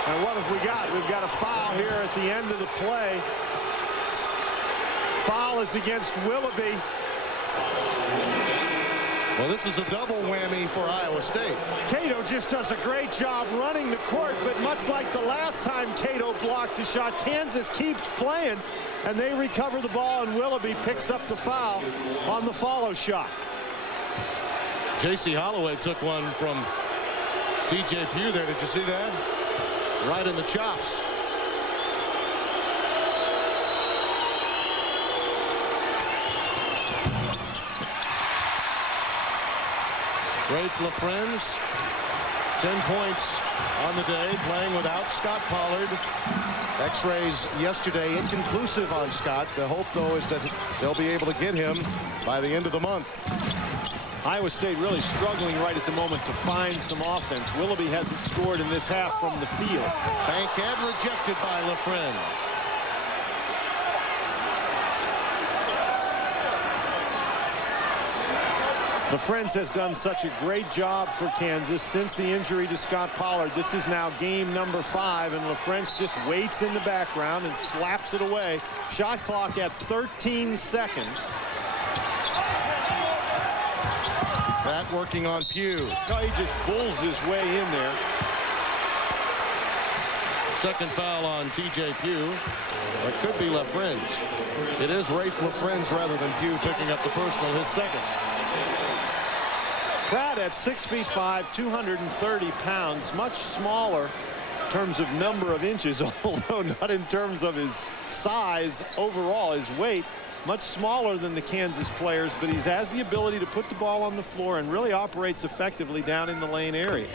And what have we got? We've got a foul here at the end of the play. Foul is against Willoughby. Well, this is a double whammy for Iowa State. Cato just does a great job running the court, but much like the last time Cato blocked a shot, Kansas keeps playing, and they recover the ball, and Willoughby picks up the foul on the follow shot. J.C. Holloway took one from T.J. Pugh there. Did you see that? Right in the chops. Rafe LaFrance, 10 points on the day, playing without Scott Pollard. X-rays yesterday inconclusive on Scott. The hope, though, is that they'll be able to get him by the end of the month. Iowa State really struggling right at the moment to find some offense. Willoughby hasn't scored in this half from the field. Bankhead rejected by LaFrance. LaFrance has done such a great job for Kansas since the injury to Scott Pollard. This is now game number 5, and LaFrance just waits in the background and slaps it away. Shot clock at 13 seconds. Pratt working on Pugh. No, he just bulls his way in there. Second foul on T.J. Pugh. That could be LaFrance. It is Rafe LaFrance rather than Pugh picking up the personal, his second. Pratt at 6'5", 230 pounds, much smaller in terms of number of inches, although not in terms of his size overall, his weight. Much smaller than the Kansas players, but he has the ability to put the ball on the floor and really operates effectively down in the lane area.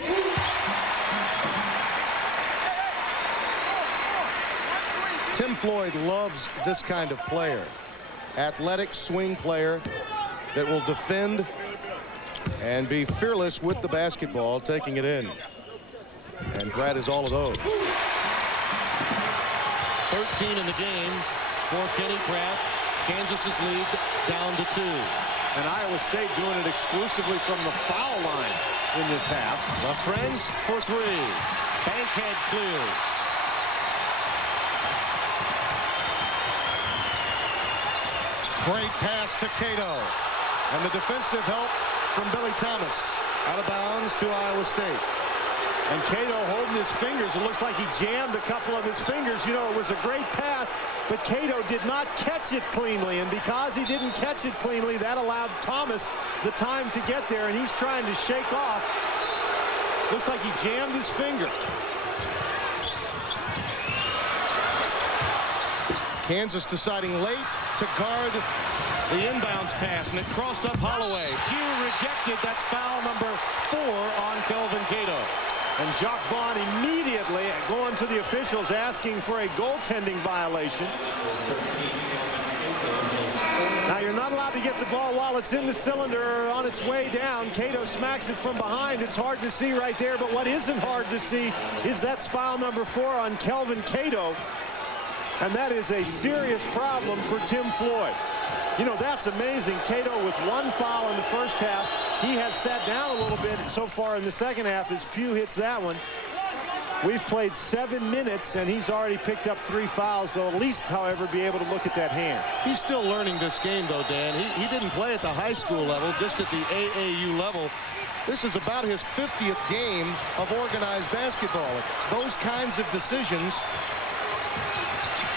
Tim Floyd loves this kind of player. Athletic swing player that will defend and be fearless with the basketball, taking it in. And Pratt is all of those. 13 in the game for Kenny Pratt. Kansas's lead down to 2. And Iowa State doing it exclusively from the foul line in this half. LaFrance for 3. Bankhead clears. Great pass to Cato. And the defensive help from Billy Thomas. Out of bounds to Iowa State. And Cato holding his fingers. It looks like he jammed a couple of his fingers. You know, it was a great pass, but Cato did not catch it cleanly. And because he didn't catch it cleanly, that allowed Thomas the time to get there. And he's trying to shake off Looks like he jammed his finger. Kansas deciding late to guard the inbounds pass, and it crossed up Holloway. Pugh rejected. That's foul number 4 on Kelvin Cato. And Jacques Vaughn immediately going to the officials asking for a goaltending violation. Now you're not allowed to get the ball while it's in the cylinder on its way down. Cato smacks it from behind. It's hard to see right there, but what isn't hard to see is that's foul number 4 on Kelvin Cato. And that is a serious problem for Tim Floyd. You know, that's amazing. Cato with 1 foul in the first half. He has sat down a little bit so far in the second half as Pugh hits that one. We've played 7 minutes, and he's already picked up 3 fouls. They'll at least, however, be able to look at that hand. He's still learning this game, though, Dan. He didn't play at the high school level, just at the AAU level. This is about his 50th game of organized basketball. Those kinds of decisions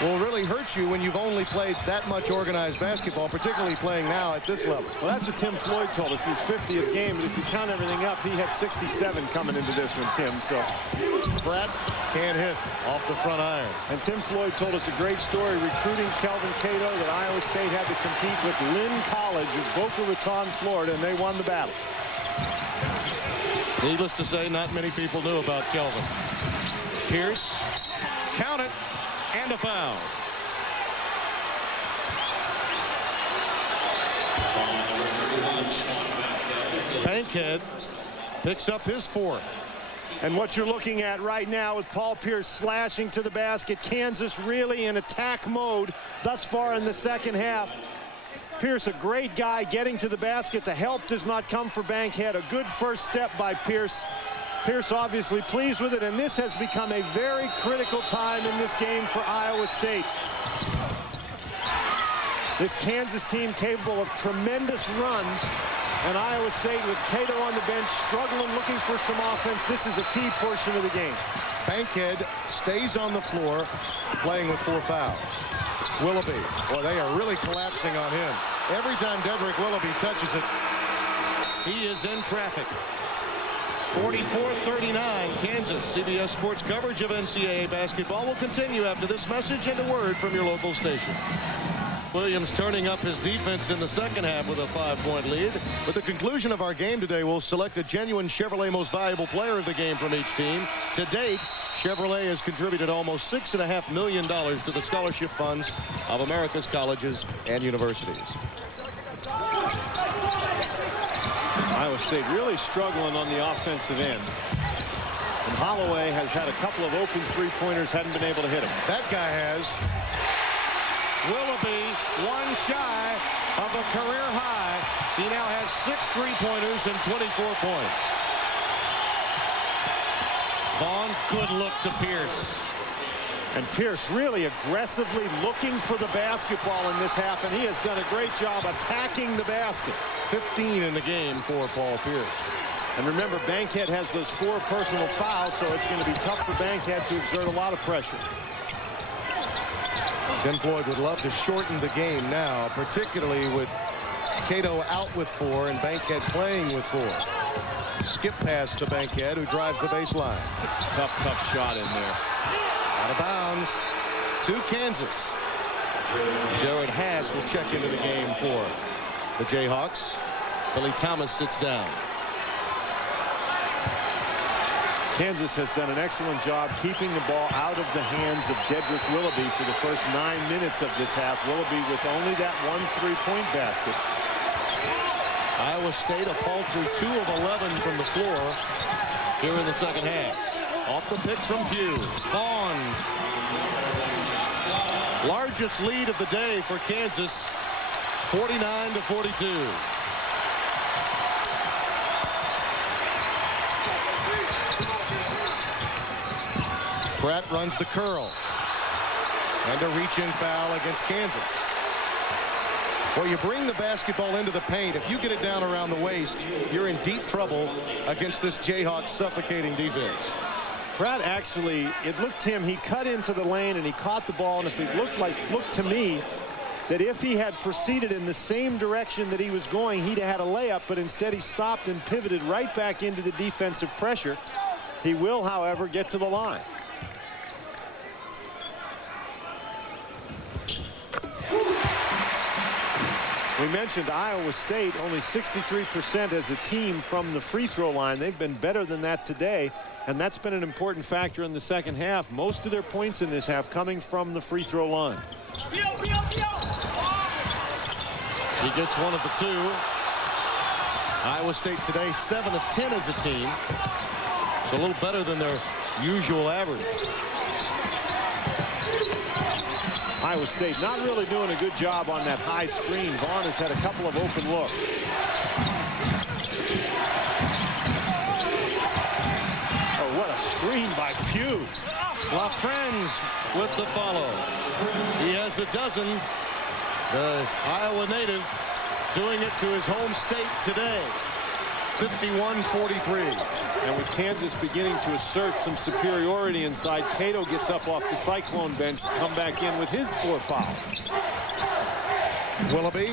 will really hurt you when you've only played that much organized basketball, particularly playing now at this level. Well, that's what Tim Floyd told us, his 50th game. But if you count everything up, he had 67 coming into this one, Tim. So Pratt can't hit off the front iron. And Tim Floyd told us a great story recruiting Kelvin Cato that Iowa State had to compete with Lynn College of Boca Raton, Florida, and they won the battle. Needless to say, not many people knew about Kelvin. Pierce, count it, and a foul. Bankhead picks up his 4th. And what you're looking at right now with Paul Pierce slashing to the basket, Kansas really in attack mode thus far in the second half. Pierce, a great guy getting to the basket. The help does not come for Bankhead. A good first step by Pierce. Pierce obviously pleased with it, and this has become a very critical time in this game for Iowa State. This Kansas team capable of tremendous runs, and Iowa State with Cato on the bench struggling, looking for some offense. This is a key portion of the game. Bankhead stays on the floor playing with 4 fouls. Willoughby, well, they are really collapsing on him. Every time Dedrick Willoughby touches it, he is in traffic. 44-39, Kansas. CBS Sports coverage of NCAA basketball will continue after this message and a word from your local station. Williams turning up his defense in the second half with a 5-point lead. With the conclusion of our game today, we'll select a genuine Chevrolet Most Valuable Player of the game from each team. To date, Chevrolet has contributed almost $6.5 million to the scholarship funds of America's colleges and universities. Iowa State really struggling on the offensive end. And Holloway has had a couple of open 3-pointers, hadn't been able to hit them. That guy has. Willoughby, 1 shy of a career high. He now has 6 3-pointers and 24 points. Vaughn, good look to Pierce. And Pierce really aggressively looking for the basketball in this half, and he has done a great job attacking the basket. 15 in the game for Paul Pierce. And remember, Bankhead has those 4 personal fouls, so it's going to be tough for Bankhead to exert a lot of pressure. Tim Floyd would love to shorten the game now, particularly with Cato out with 4 and Bankhead playing with 4. Skip pass to Bankhead, who drives the baseline. Tough shot in there. Out of bounds to Kansas. Jared Haas will check into the game for the Jayhawks. Billy Thomas sits down. Kansas has done an excellent job keeping the ball out of the hands of Dedrick Willoughby for the first 9 minutes of this half. Willoughby with only that 1 3-point basket. Iowa State a paltry 2 of 11 from the floor here in the second half. Off the pick from Pugh. Vaughn. Largest lead of the day for Kansas, 49-42. Pratt runs the curl. And a reach-in foul against Kansas. Well, you bring the basketball into the paint. If you get it down around the waist, you're in deep trouble against this Jayhawks suffocating defense. Pratt actually, it looked him, he cut into the lane and he caught the ball, and if it looked to me that if he had proceeded in the same direction that he was going, he'd have had a layup, but instead he stopped and pivoted right back into the defensive pressure. He will, however, get to the line. We mentioned Iowa State only 63% as a team from the free throw line. They've been better than that today, and that's been an important factor in the second half. Most of their points in this half coming from the free throw line. He gets one of the two. Iowa State today 7 of 10 as a team. It's a little better than their usual average. Iowa State not really doing a good job on that high screen. Vaughn has had a couple of open looks. Oh, what a screen by Pugh. LaFrance with the follow. He has a dozen. The Iowa native doing it to his home state today. 51-43. And with Kansas beginning to assert some superiority inside, Cato gets up off the Cyclone bench to come back in with his 4 fouls. Willoughby.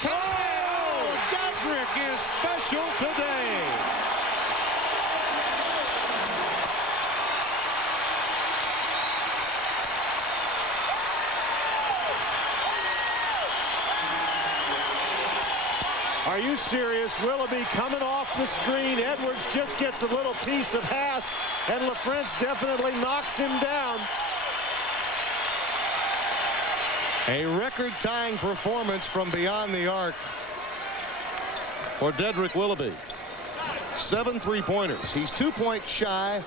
Kyle Dedrick is special today. Are you serious? Willoughby coming off the screen. Edwards just gets a little piece of Haas, and LaFrance definitely knocks him down. A record-tying performance from beyond the arc for Dedrick Willoughby. 7 3-pointers. He's 2 points shy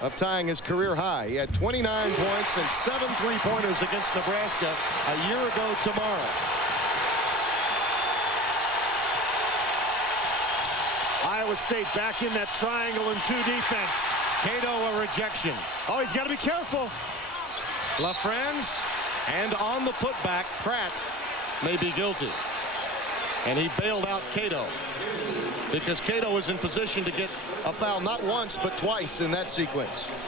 of tying his career high. He had 29 points and 7 3-pointers against Nebraska a year ago tomorrow. Iowa State back in that triangle and 2 defense. Cato a rejection. Oh, he's got to be careful. LaFrance, and on the putback, Pratt may be guilty. And he bailed out Cato because Cato was in position to get a foul not once but twice in that sequence.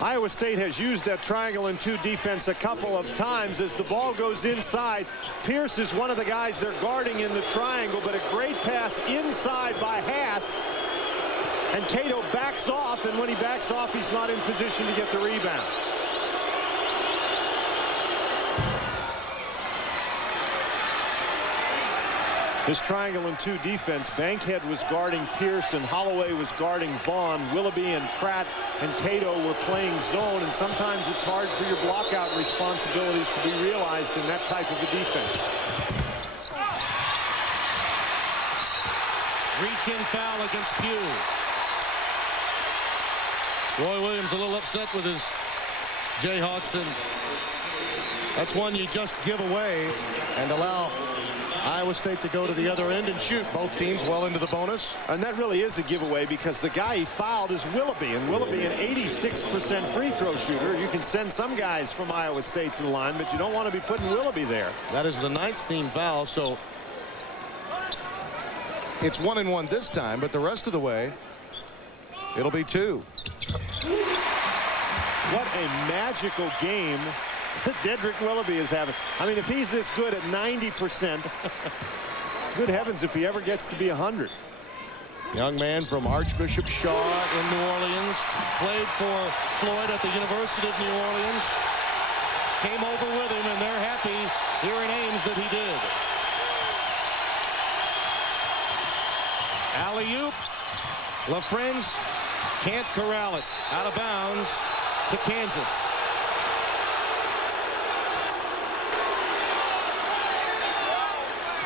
Iowa State has used that triangle and 2 defense a couple of times as the ball goes inside. Pierce is one of the guys they're guarding in the triangle, but a great pass inside by Haas. And Cato backs off, and when he backs off, he's not in position to get the rebound. This triangle and 2 defense, Bankhead was guarding Pierce and Holloway was guarding Vaughn. Willoughby and Pratt and Cato were playing zone, and sometimes it's hard for your blockout responsibilities to be realized in that type of a defense. Reach-in foul against Pugh. Roy Williams a little upset with his Jayhawks, and that's one you just give away and allow Iowa State to go to the other end and shoot. Both teams well into the bonus. And that really is a giveaway because the guy he fouled is Willoughby, and Willoughby an 86% free throw shooter. You can send some guys from Iowa State to the line, but you don't want to be putting Willoughby there. That is the 9th team foul, so it's 1-1 this time, but the rest of the way it'll be 2. What a magical game that Dedrick Willoughby is having. I mean, if he's this good at 90%, good heavens if he ever gets to be 100. Young man from Archbishop Shaw in New Orleans, played for Floyd at the University of New Orleans, came over with him, and they're happy here in Ames that he did. Alley-oop. LaFrance can't corral it. Out of bounds to Kansas.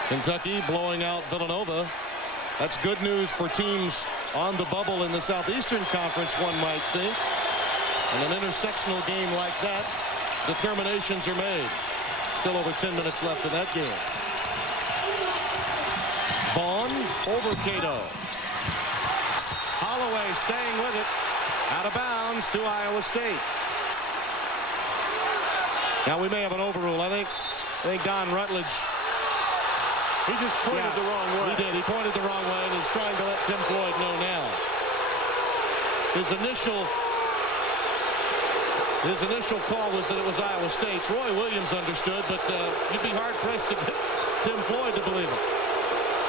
Kentucky blowing out Villanova. That's good news for teams on the bubble in the Southeastern Conference, one might think. In an intersectional game like that, determinations are made. Still over 10 minutes left in that game. Vaughn over Cato. Holloway staying with it. Out of bounds to Iowa State. Now we may have an overrule. I think Don Rutledge. He just pointed the wrong way. He did. He pointed the wrong way, and he's trying to let Tim Floyd know now. His initial call was that it was Iowa State's. Roy Williams understood, but you'd be hard-pressed to get Tim Floyd to believe it.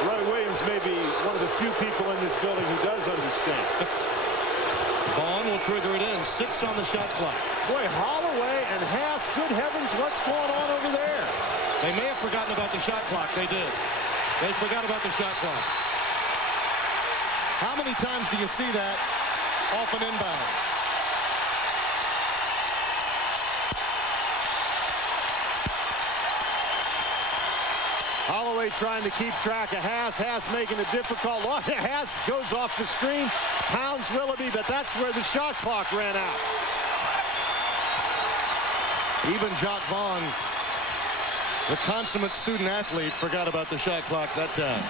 Roy Williams may be one of the few people in this building who does understand. trigger it in. 6 on the shot clock. Boy, Holloway and Haas, good heavens, what's going on over there? They may have forgotten about the shot clock. They did. They forgot about the shot clock. How many times do you see that off an inbound? Holloway trying to keep track of Haas. Haas making it difficult. Haas goes off the screen, pounds Willoughby, but that's where the shot clock ran out. Even Jacques Vaughn, the consummate student athlete, forgot about the shot clock that time.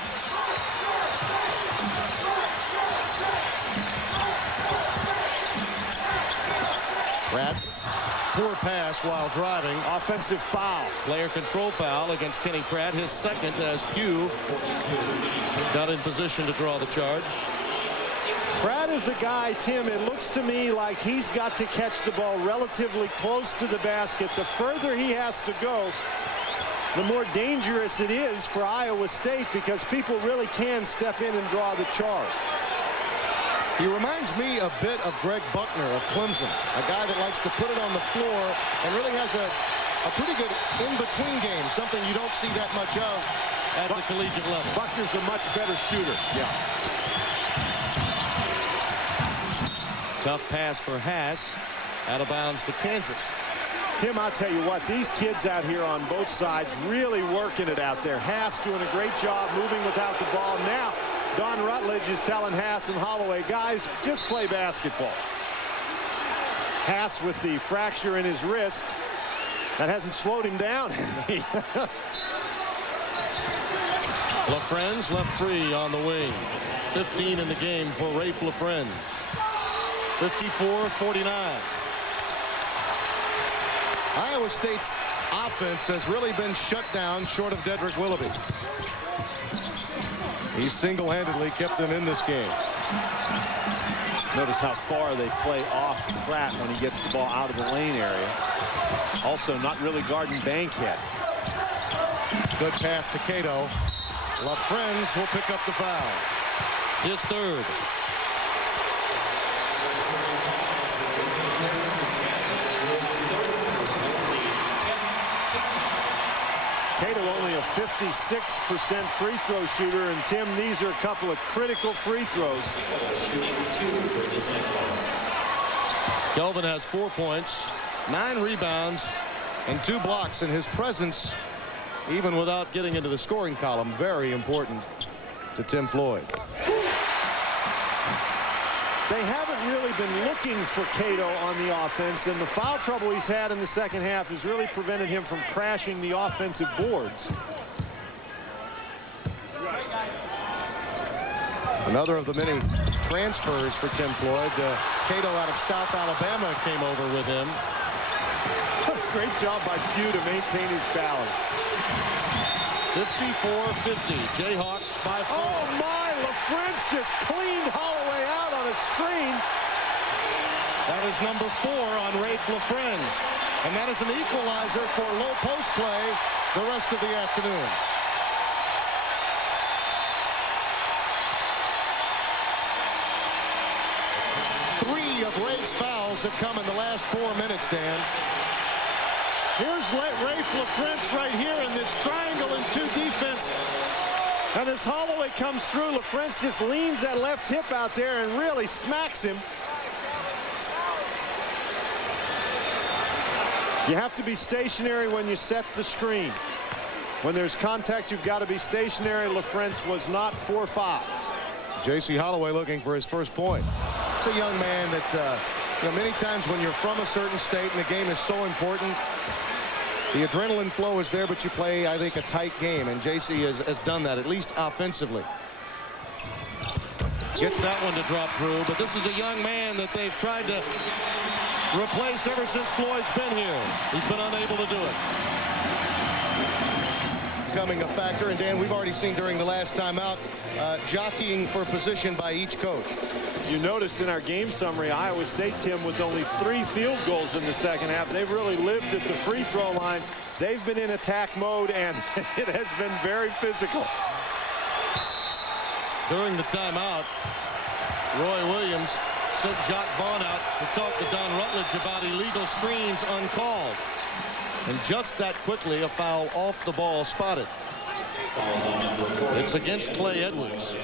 Pratt, poor pass while driving. Offensive foul. Player control foul against Kenny Pratt, his second, as Pugh got in position to draw the charge. Pratt is a guy, Tim, it looks to me like he's got to catch the ball relatively close to the basket. The further he has to go, the more dangerous it is for Iowa State, because people really can step in and draw the charge. He reminds me a bit of Greg Buckner of Clemson, a guy that likes to put it on the floor and really has a pretty good in-between game, something you don't see that much of at the collegiate level. Buckner's a much better shooter. Yeah. Tough pass for Haas, out of bounds to Kansas. Tim, I'll tell you what, these kids out here on both sides really working it out there. Haas doing a great job moving without the ball. Now, Don Rutledge is telling Haas and Holloway, guys, just play basketball. Haas with the fracture in his wrist. That hasn't slowed him down. LaFrentz left free on the wing. 15 in the game for Rafe LaFrentz. 54-49. Iowa State's offense has really been shut down short of Dedrick Willoughby. He single-handedly kept them in this game. Notice how far they play off Pratt when he gets the ball out of the lane area. Also not really guarding Bankhead. Good pass to Cato. LaFrentz will pick up the foul. His third. Cato only a 56% free throw shooter, and Tim, these are a couple of critical free throws. Kelvin has 4 points, 9 rebounds, and 2 blocks, and his presence, even without getting into the scoring column, very important to Tim Floyd. They haven't really been looking for Cato on the offense, and the foul trouble he's had in the second half has really prevented him from crashing the offensive boards. Another of the many transfers for Tim Floyd. Cato out of South Alabama came over with him. Great job by Pugh to maintain his balance. 54-50. Jayhawks by 4. Oh my, LaFrentz just cleaned Holloway out on a screen. That is number 4 on Rafe LaFrentz. And that is an equalizer for low post play the rest of the afternoon. Three of Rafe's fouls have come in the last 4 minutes, Dan. Here's Rafe LaFrentz right here in this triangle and 2 defense. And as Holloway comes through, LaFrentz just leans that left hip out there and really smacks him. You have to be stationary when you set the screen. When there's contact, you've got to be stationary. LaFrentz was not 4 fouls. J.C. Holloway looking for his first point. It's a young man that, many times when you're from a certain state and the game is so important, the adrenaline flow is there, but you play, I think, a tight game, and J.C. has done that, at least offensively. Gets that one to drop through, but this is a young man that they've tried to replace ever since Floyd's been here. He's been unable to do it. Becoming a factor, and Dan, we've already seen during the last timeout jockeying for position by each coach. You noticed in our game summary, Iowa State, Tim, with only 3 field goals in the second half. They've really lived at the free throw line. They've been in attack mode, and it has been very physical. During the timeout, Roy Williams sent Jacques Vaughn out to talk to Don Rutledge about illegal screens uncalled. And just that quickly, a foul off the ball spotted. It's against Clay Edwards.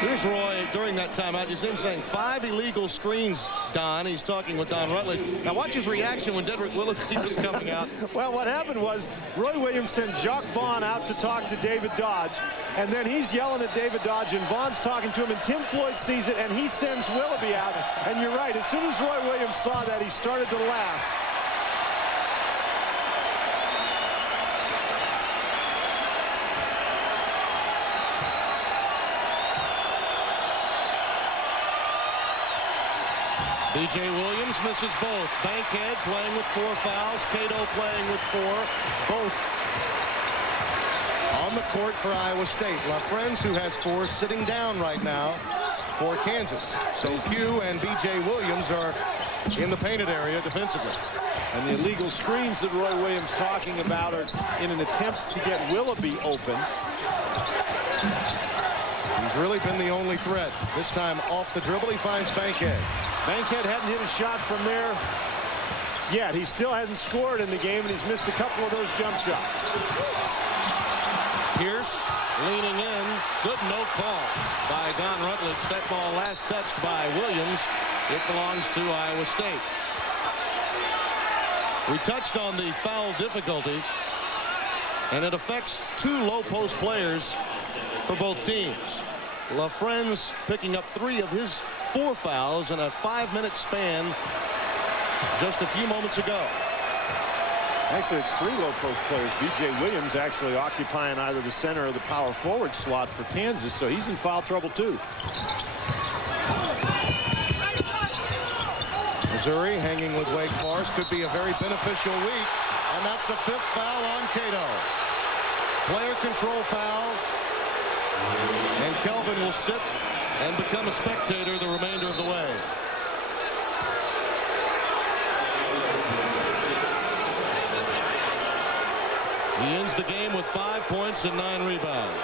Here's Roy during that timeout. You see him saying 5 illegal screens, Don. He's talking with Don Rutledge. Now watch his reaction when Dedrick Willoughby was coming out. Well, what happened was Roy Williams sent Jacques Vaughn out to talk to David Dodge, and then he's yelling at David Dodge, and Vaughn's talking to him, and Tim Floyd sees it, and he sends Willoughby out. And you're right, as soon as Roy Williams saw that, he started to laugh. B.J. Williams misses both. Bankhead playing with 4 fouls. Cato playing with 4. Both on the court for Iowa State. LaFrentz, who has 4, sitting down right now for Kansas. So Pugh and B.J. Williams are in the painted area defensively. And the illegal screens that Roy Williams talking about are in an attempt to get Willoughby open. He's really been the only threat. This time off the dribble, he finds Bankhead. Bankhead hadn't hit a shot from there yet. He still hasn't scored in the game, and he's missed a couple of those jump shots. Pierce leaning in. Good no call by Don Rutledge. That ball last touched by Williams. It belongs to Iowa State. We touched on the foul difficulty, and it affects 2 low post players for both teams. LaFrentz picking up 3 of his 4 fouls in a 5-minute span just a few moments ago. Actually, it's 3 low post players. B.J. Williams actually occupying either the center or the power forward slot for Kansas, so he's in foul trouble too. Missouri hanging with Wake Forest. Could be a very beneficial week, and that's the 5th foul on Cato. Player control foul, and Kelvin will sit and become a spectator the remainder of the way. He ends the game with 5 points and 9 rebounds.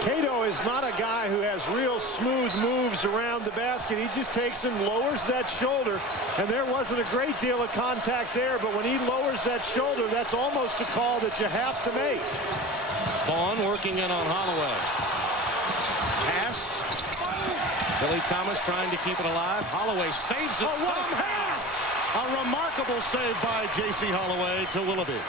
Cato is not a guy who has real smooth moves around the basket. He just takes and lowers that shoulder, and there wasn't a great deal of contact there, but when he lowers that shoulder, that's almost a call that you have to make. Vaughn working in on Holloway. Pass. Billy Thomas trying to keep it alive. Holloway saves it somehow. A remarkable save by J.C. Holloway to Willoughby.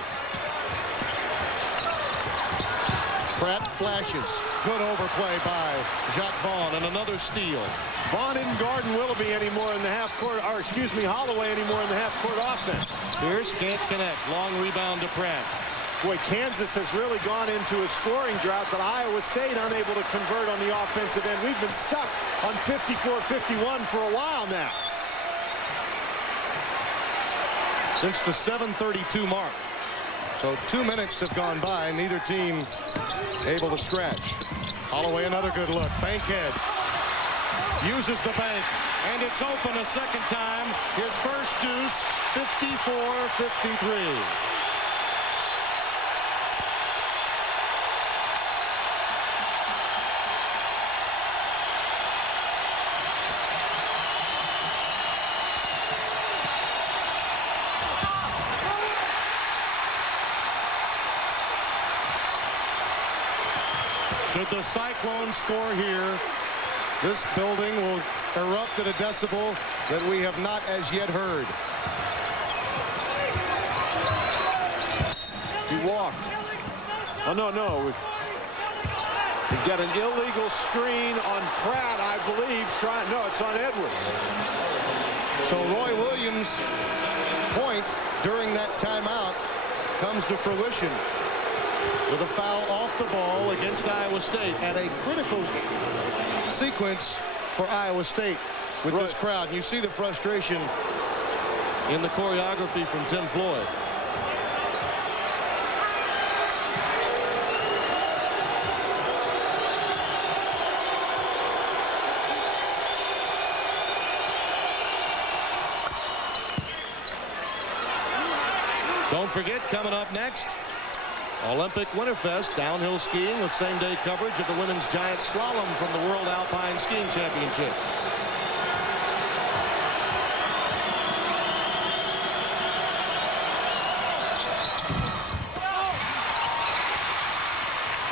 Pratt flashes. Good overplay by Jacques Vaughn, and another steal. Vaughn isn't guarding Willoughby anymore in the half-court, or excuse me, Holloway anymore in the half-court offense. Pierce can't connect. Long rebound to Pratt. Boy, Kansas has really gone into a scoring drought, but Iowa State unable to convert on the offensive end. We've been stuck on 54-51 for a while now. Since the 7:32 mark. So 2 minutes have gone by. Neither team able to scratch. Holloway, another good look. Bankhead uses the bank, and it's open a second time. His first deuce, 54-53. Should the Cyclones score here, this building will erupt at a decibel that we have not as yet heard. He walked. Oh, no. We've got an illegal screen on Pratt, I believe. No, it's on Edwards. So Roy Williams' point during that timeout comes to fruition with a foul off the ball against Iowa State, and a critical sequence for Iowa State with this crowd. And you see the frustration in the choreography from Tim Floyd. Don't forget, coming up next, Olympic Winterfest downhill skiing with same-day coverage of the women's giant slalom from the World Alpine Skiing Championship.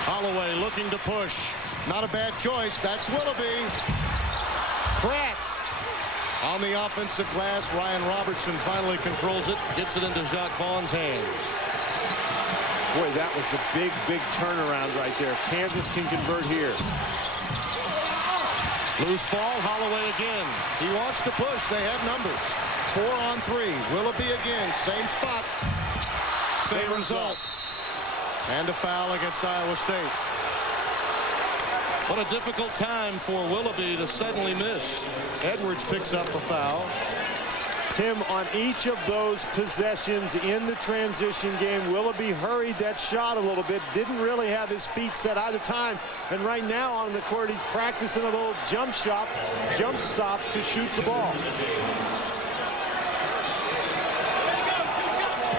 Holloway looking to push. Not a bad choice. That's Willoughby. Pratt on the offensive glass. Ryan Robertson finally controls it. Gets it into Jacques Vaughn's hands. Boy, that was a big, big turnaround right there. Kansas can convert here. Loose ball. Holloway again. He wants to push. They have numbers. 4 on 3. Willoughby again. Same spot. Same result. And a foul against Iowa State. What a difficult time for Willoughby to suddenly miss. Edwards picks up the foul. Tim, on each of those possessions in the transition game, Willoughby hurried that shot a little bit. Didn't really have his feet set either time. And right now on the court, he's practicing a little jump stop to shoot the ball.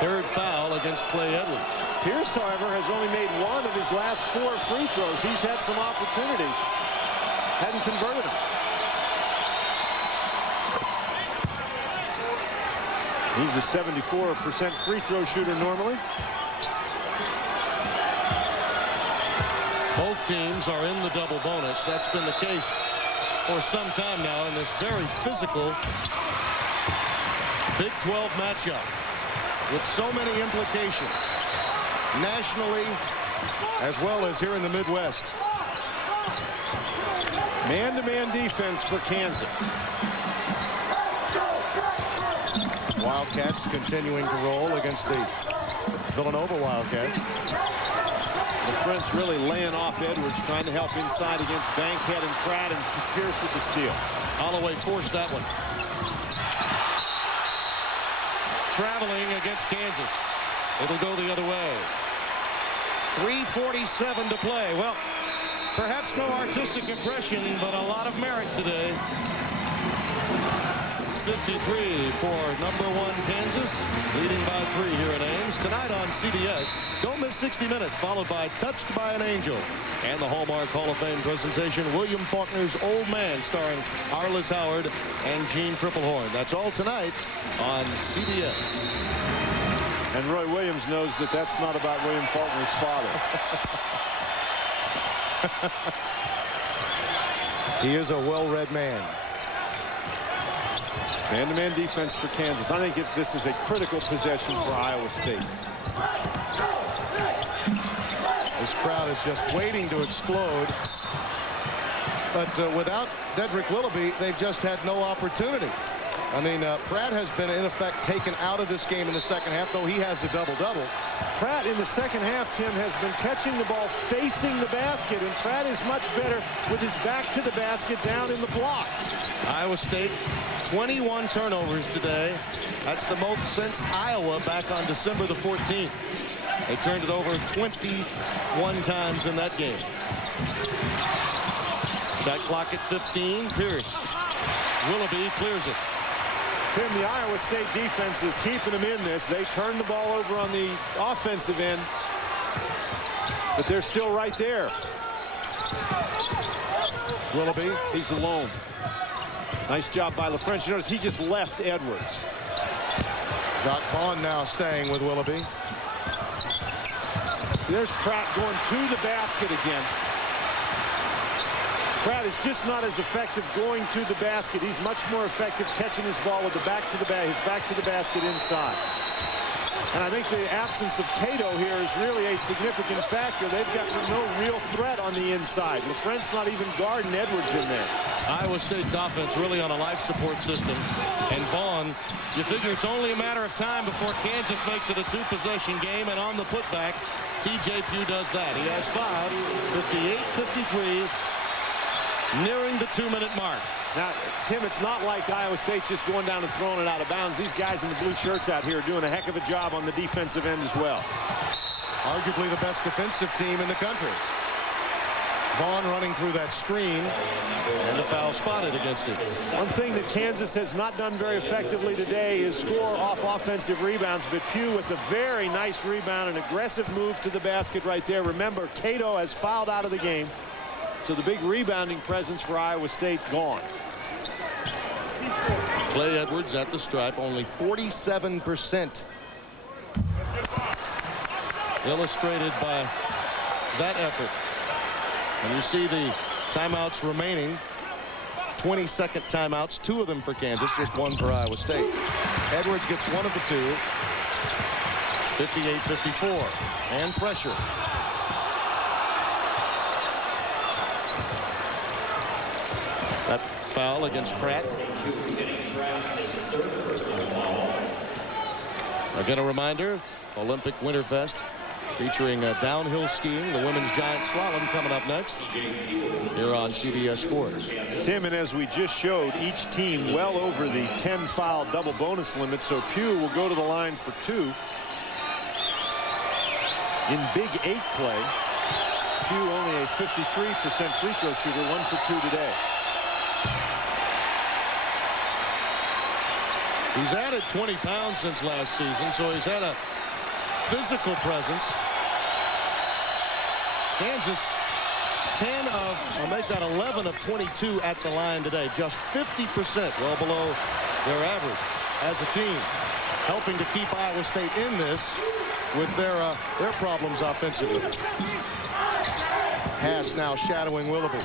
Third foul against Clay Edwards. Pierce, however, has only made 1 of his last 4 free throws. He's had some opportunities. Hadn't converted them. He's a 74% free throw shooter normally. Both teams are in the double bonus. That's been the case for some time now in this very physical Big 12 matchup with so many implications nationally as well as here in the Midwest. Man-to-man defense for Kansas. Wildcats continuing to roll against the Villanova Wildcats. The French really laying off Edwards, trying to help inside against Bankhead and Pratt, and Pierce with the steal. Holloway forced that one. Traveling against Kansas. It'll go the other way. 3:47 to play. Well, perhaps no artistic impression, but a lot of merit today. 53 for #1 Kansas, leading by 3 here in Ames. Tonight on CBS, don't miss 60 Minutes, followed by Touched by an Angel. And the Hallmark Hall of Fame presentation, William Faulkner's Old Man, starring Arliss Howard and Gene Triplehorn. That's all tonight on CBS. And Roy Williams knows that that's not about William Faulkner's father. He is a well-read man. Man-to-man defense for Kansas. I think this is a critical possession for Iowa State. This crowd is just waiting to explode. But without Dedrick Willoughby, they've just had no opportunity. I mean, Pratt has been, in effect, taken out of this game in the second half, though he has a double-double. Pratt in the second half, Tim, has been catching the ball facing the basket, and Pratt is much better with his back to the basket down in the blocks. Iowa State, 21 turnovers today. That's the most since Iowa back on December the 14th. They turned it over 21 times in that game. Shot clock at 15. Pierce. Willoughby clears it. Tim, the Iowa State defense is keeping them in this. They turn the ball over on the offensive end, but they're still right there. Willoughby. He's alone. Nice job by LaFrench. You notice he just left Edwards. Jacques Vaughn now staying with Willoughby. So there's Pratt going to the basket again. Pratt is just not as effective going to the basket. He's much more effective catching his ball with the back to the basket inside. And I think the absence of Cato here is really a significant factor. They've got no real threat on the inside. LaFrench not even guarding Edwards in there. Iowa State's offense really on a life support system. And Vaughn, you figure it's only a matter of time before Kansas makes it a 2-possession game. And on the putback, TJ Pugh does that. He has 5, 58-53. Nearing the 2-minute mark. Now, Tim, it's not like Iowa State's just going down and throwing it out of bounds. These guys in the blue shirts out here are doing a heck of a job on the defensive end as well. Arguably the best defensive team in the country. Vaughn running through that screen, and a foul spotted against it. One thing that Kansas has not done very effectively today is score off offensive rebounds, but Pugh with a very nice rebound, an aggressive move to the basket right there. Remember, Cato has fouled out of the game, so the big rebounding presence for Iowa State gone. Clay Edwards at the stripe, only 47%. Illustrated by that effort. And you see the timeouts remaining. 22nd timeouts, 2 of them for Kansas, just 1 for Iowa State. Edwards gets 1 of the 2. 58-54. And pressure. That foul against Pratt. Again, a reminder, Olympic Winterfest featuring downhill skiing, the women's giant slalom coming up next here on CBS Sports. Tim, and as we just showed, each team well over the 10 foul double bonus limit, so Pugh will go to the line for 2. In Big 8 play, Pugh only a 53% free throw shooter, 1 for 2 today. He's added 20 pounds since last season, so he's had a physical presence. Kansas 10 of, I'll make that 11 of 22 at the line today, just 50%, well below their average as a team, helping to keep Iowa State in this with their problems offensively. Haas now shadowing Willoughby.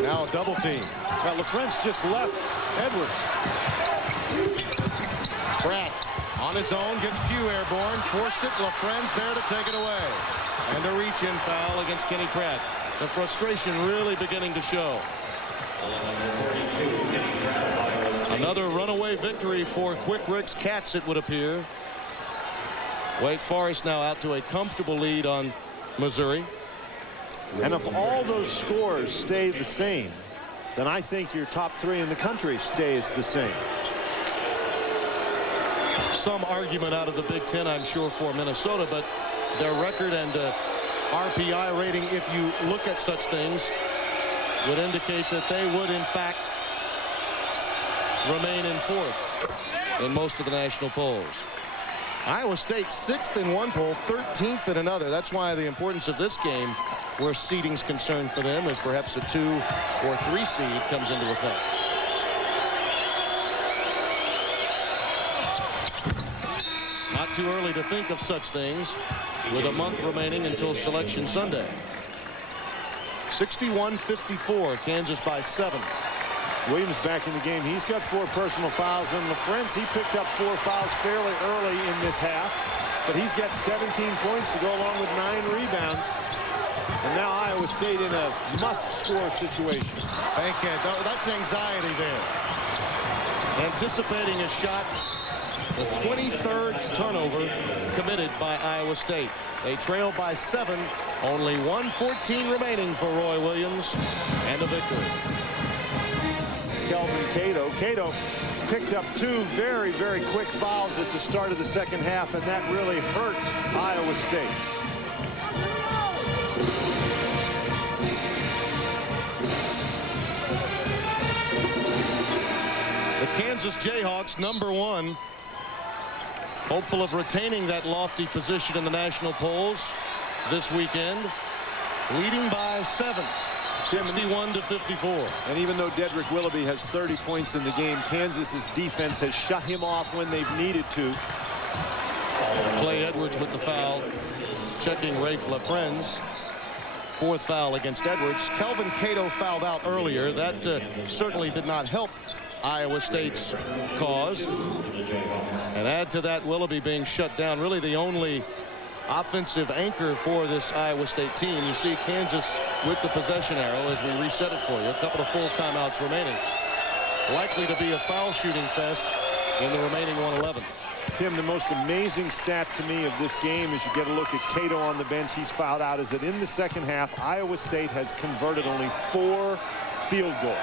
Now a double team. Well, LaFrentz just left Edwards. Pratt on his own gets Pugh airborne, forced it. LaFrentz there to take it away. And a reach-in foul against Kenny Pratt. The frustration really beginning to show. Another runaway victory for Quick Rick's Cats, it would appear. Wake Forest now out to a comfortable lead on Missouri. And if all those scores stay the same, then I think your top 3 in the country stays the same. Some argument out of the Big Ten, I'm sure, for Minnesota, but their record and RPI rating, if you look at such things, would indicate that they would, in fact, remain in 4th in most of the national polls. Iowa State 6th in one poll, 13th in another. That's why the importance of this game, where seeding's concerned for them, is perhaps a 2 or 3 seed comes into effect. Not too early to think of such things with a month remaining until Selection Sunday. 61-54, Kansas by 7. Williams back in the game. He's got 4 personal fouls, and LaFrentz, he picked up 4 fouls fairly early in this half, but he's got 17 points to go along with 9 rebounds. And now Iowa State in a must-score situation. Bankhead, that's anxiety there. Anticipating a shot. The 23rd turnover committed by Iowa State. They trail by 7. Only 1:14 remaining for Roy Williams, and a victory. Kelvin Cato. Cato picked up 2 very, very quick fouls at the start of the second half, and that really hurt Iowa State. The Kansas Jayhawks, #1, hopeful of retaining that lofty position in the national polls this weekend, leading by 7. 61-54. And even though Dedrick Willoughby has 30 points in the game, Kansas's defense has shut him off when they've needed to. Clay Edwards with the foul, checking Rafe LaFrentz. 4th foul against Edwards. Kelvin Cato fouled out earlier. That certainly did not help Iowa State's cause. And add to that Willoughby being shut down, really the only offensive anchor for this Iowa State team. You see Kansas with the possession arrow as we reset it for you. A couple of full timeouts remaining. Likely to be a foul shooting fest in the remaining 111. Tim, the most amazing stat to me of this game as you get a look at Cato on the bench, he's fouled out, is that in the second half, Iowa State has converted only 4 field goals.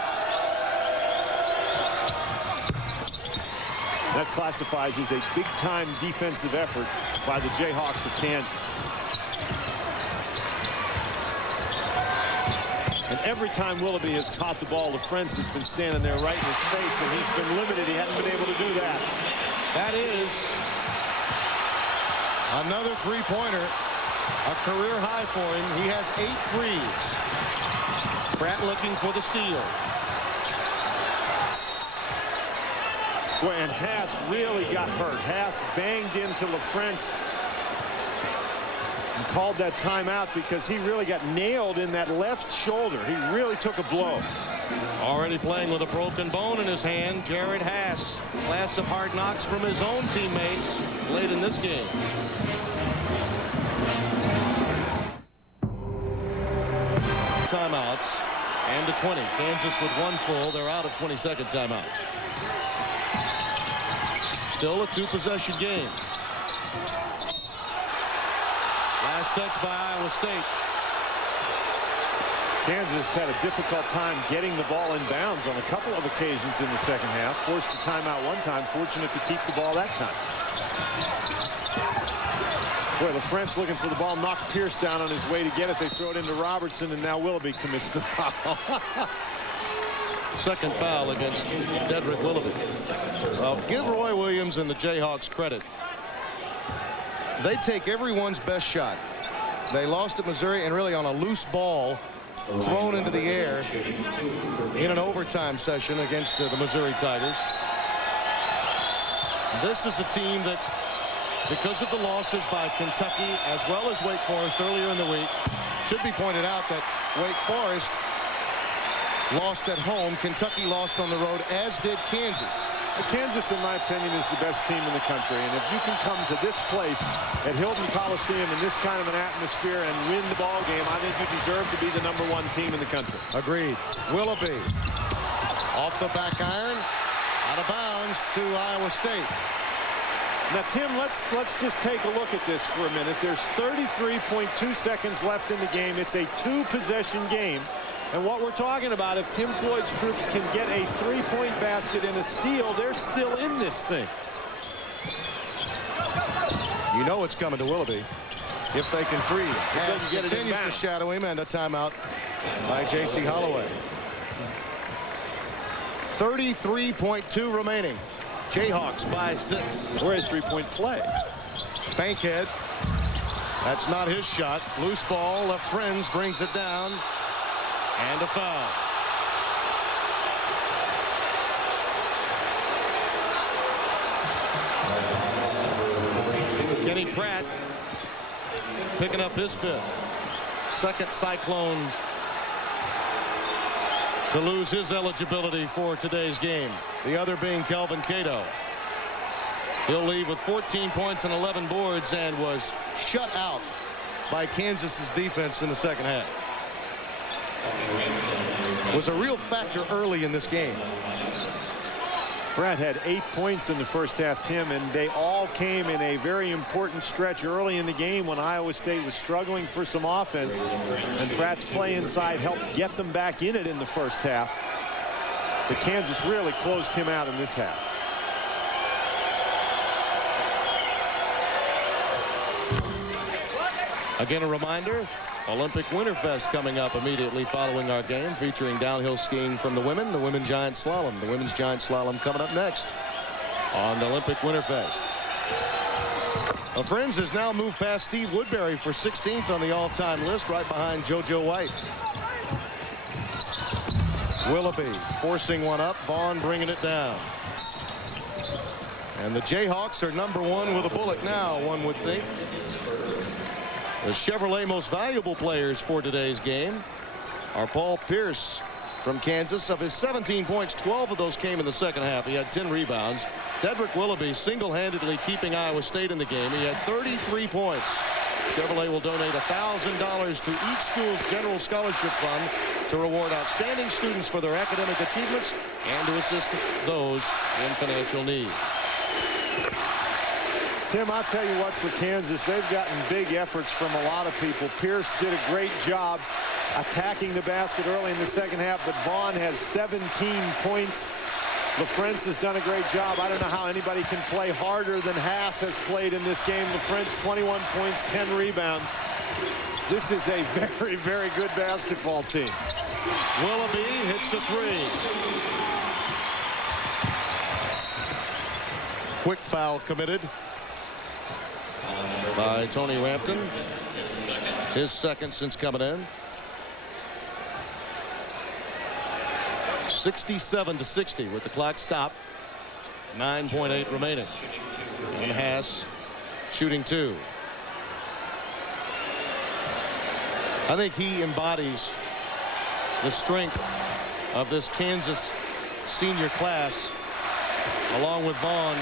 That classifies as a big-time defensive effort by the Jayhawks of Kansas. And every time Willoughby has caught the ball, LaFrance has been standing there right in his face, and he's been limited. He hadn't been able to do that. That is another three-pointer, a career high for him. He has 8 threes. Pratt looking for the steal. Boy, and Haas really got hurt. Haas banged into LaFrance and called that timeout because he really got nailed in that left shoulder. He really took a blow. Already playing with a broken bone in his hand, Jared Haas. Class of hard knocks from his own teammates late in this game. Timeouts and to 20. Kansas with 1 full. They're out of 22nd timeout. Still a 2-possession game. Last touch by Iowa State. Kansas had a difficult time getting the ball in bounds on a couple of occasions in the second half. Forced a timeout one time. Fortunate to keep the ball that time. Boy, LaFrance looking for the ball, knocked Pierce down on his way to get it. They throw it into Robertson, and now Willoughby commits the foul. Second foul against Dedrick Willoughby. Well, give Roy Williams and the Jayhawks credit. They take everyone's best shot. They lost at Missouri, and really on a loose ball thrown into the air in an overtime session against the Missouri Tigers. This is a team that, because of the losses by Kentucky as well as Wake Forest earlier in the week, should be pointed out that Wake Forest lost at home. Kentucky lost on the road, as did Kansas. Kansas, in my opinion, is the best team in the country. And if you can come to this place at Hilton Coliseum in this kind of an atmosphere and win the ball game, I think you deserve to be the #1 team in the country. Agreed. Willoughby off the back iron, out of bounds to Iowa State. Now, Tim, let's just take a look at this for a minute. There's 33.2 seconds left in the game. It's a 2-possession game. And what we're talking about, if Tim Floyd's troops can get a 3-point basket and a steal, they're still in this thing. You know it's coming to Willoughby if they can free him. Haas Continues to shadow him, and a timeout by J.C. Holloway. 33.2 remaining. Jayhawks by 6. We're at 3-point play. Bankhead. That's not his shot. Loose ball. LaFrance brings it down. And a foul. Kenny Pratt picking up his 5th. Second Cyclone to lose his eligibility for today's game. The other being Kelvin Cato. He'll leave with 14 points and 11 boards and was shut out by Kansas's defense in the second half. Was a real factor early in this game. Pratt had 8 points in the first half, Tim, and they all came in a very important stretch early in the game when Iowa State was struggling for some offense, and Pratt's play inside helped get them back in it in the first half. But Kansas really closed him out in this half. Again, a reminder, Olympic Winterfest coming up immediately following our game, featuring downhill skiing from the women, the women's giant slalom. The women's giant slalom coming up next on the Olympic Winterfest. Friends has now moved past Steve Woodbury for 16th on the all-time list, right behind JoJo White. Willoughby forcing one up, Vaughn bringing it down. And the Jayhawks are #1 with a bullet now, one would think. The Chevrolet most valuable players for today's game are Paul Pierce from Kansas. Of his 17 points, 12 of those came in the second half. He had 10 rebounds. Dedrick Willoughby single-handedly keeping Iowa State in the game. He had 33 points. Chevrolet will donate $1,000 to each school's general scholarship fund to reward outstanding students for their academic achievements and to assist those in financial need. Tim, I'll tell you what, for Kansas, they've gotten big efforts from a lot of people. Pierce did a great job attacking the basket early in the second half, but Vaughn has 17 points. LaFrance has done a great job. I don't know how anybody can play harder than Haas has played in this game. LaFrance, 21 points, 10 rebounds. This is a very, very good basketball team. Willoughby hits the three. Quick foul committed by Tony Rampton. His second since coming in. 67-60 with the clock stopped. 9.8 remaining. And Haas shooting two. I think he embodies the strength of this Kansas senior class, along with Vaughn,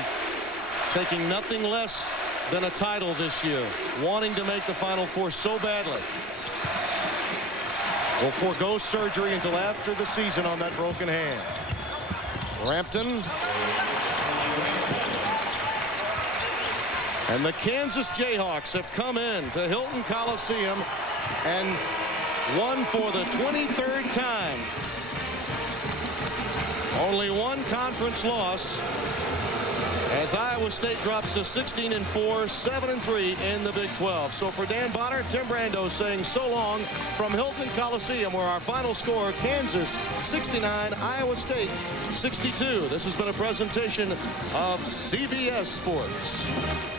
taking nothing less than a title this year, wanting to make the Final Four so badly. Will forego surgery until after the season on that broken hand. Rampton. And the Kansas Jayhawks have come in to Hilton Coliseum and won for the 23rd time. Only one conference loss as Iowa State drops to 16-4, 7-3 in the Big 12. So for Dan Bonner, Tim Brando saying so long from Hilton Coliseum, where our final score, Kansas 69, Iowa State 62. This has been a presentation of CBS Sports.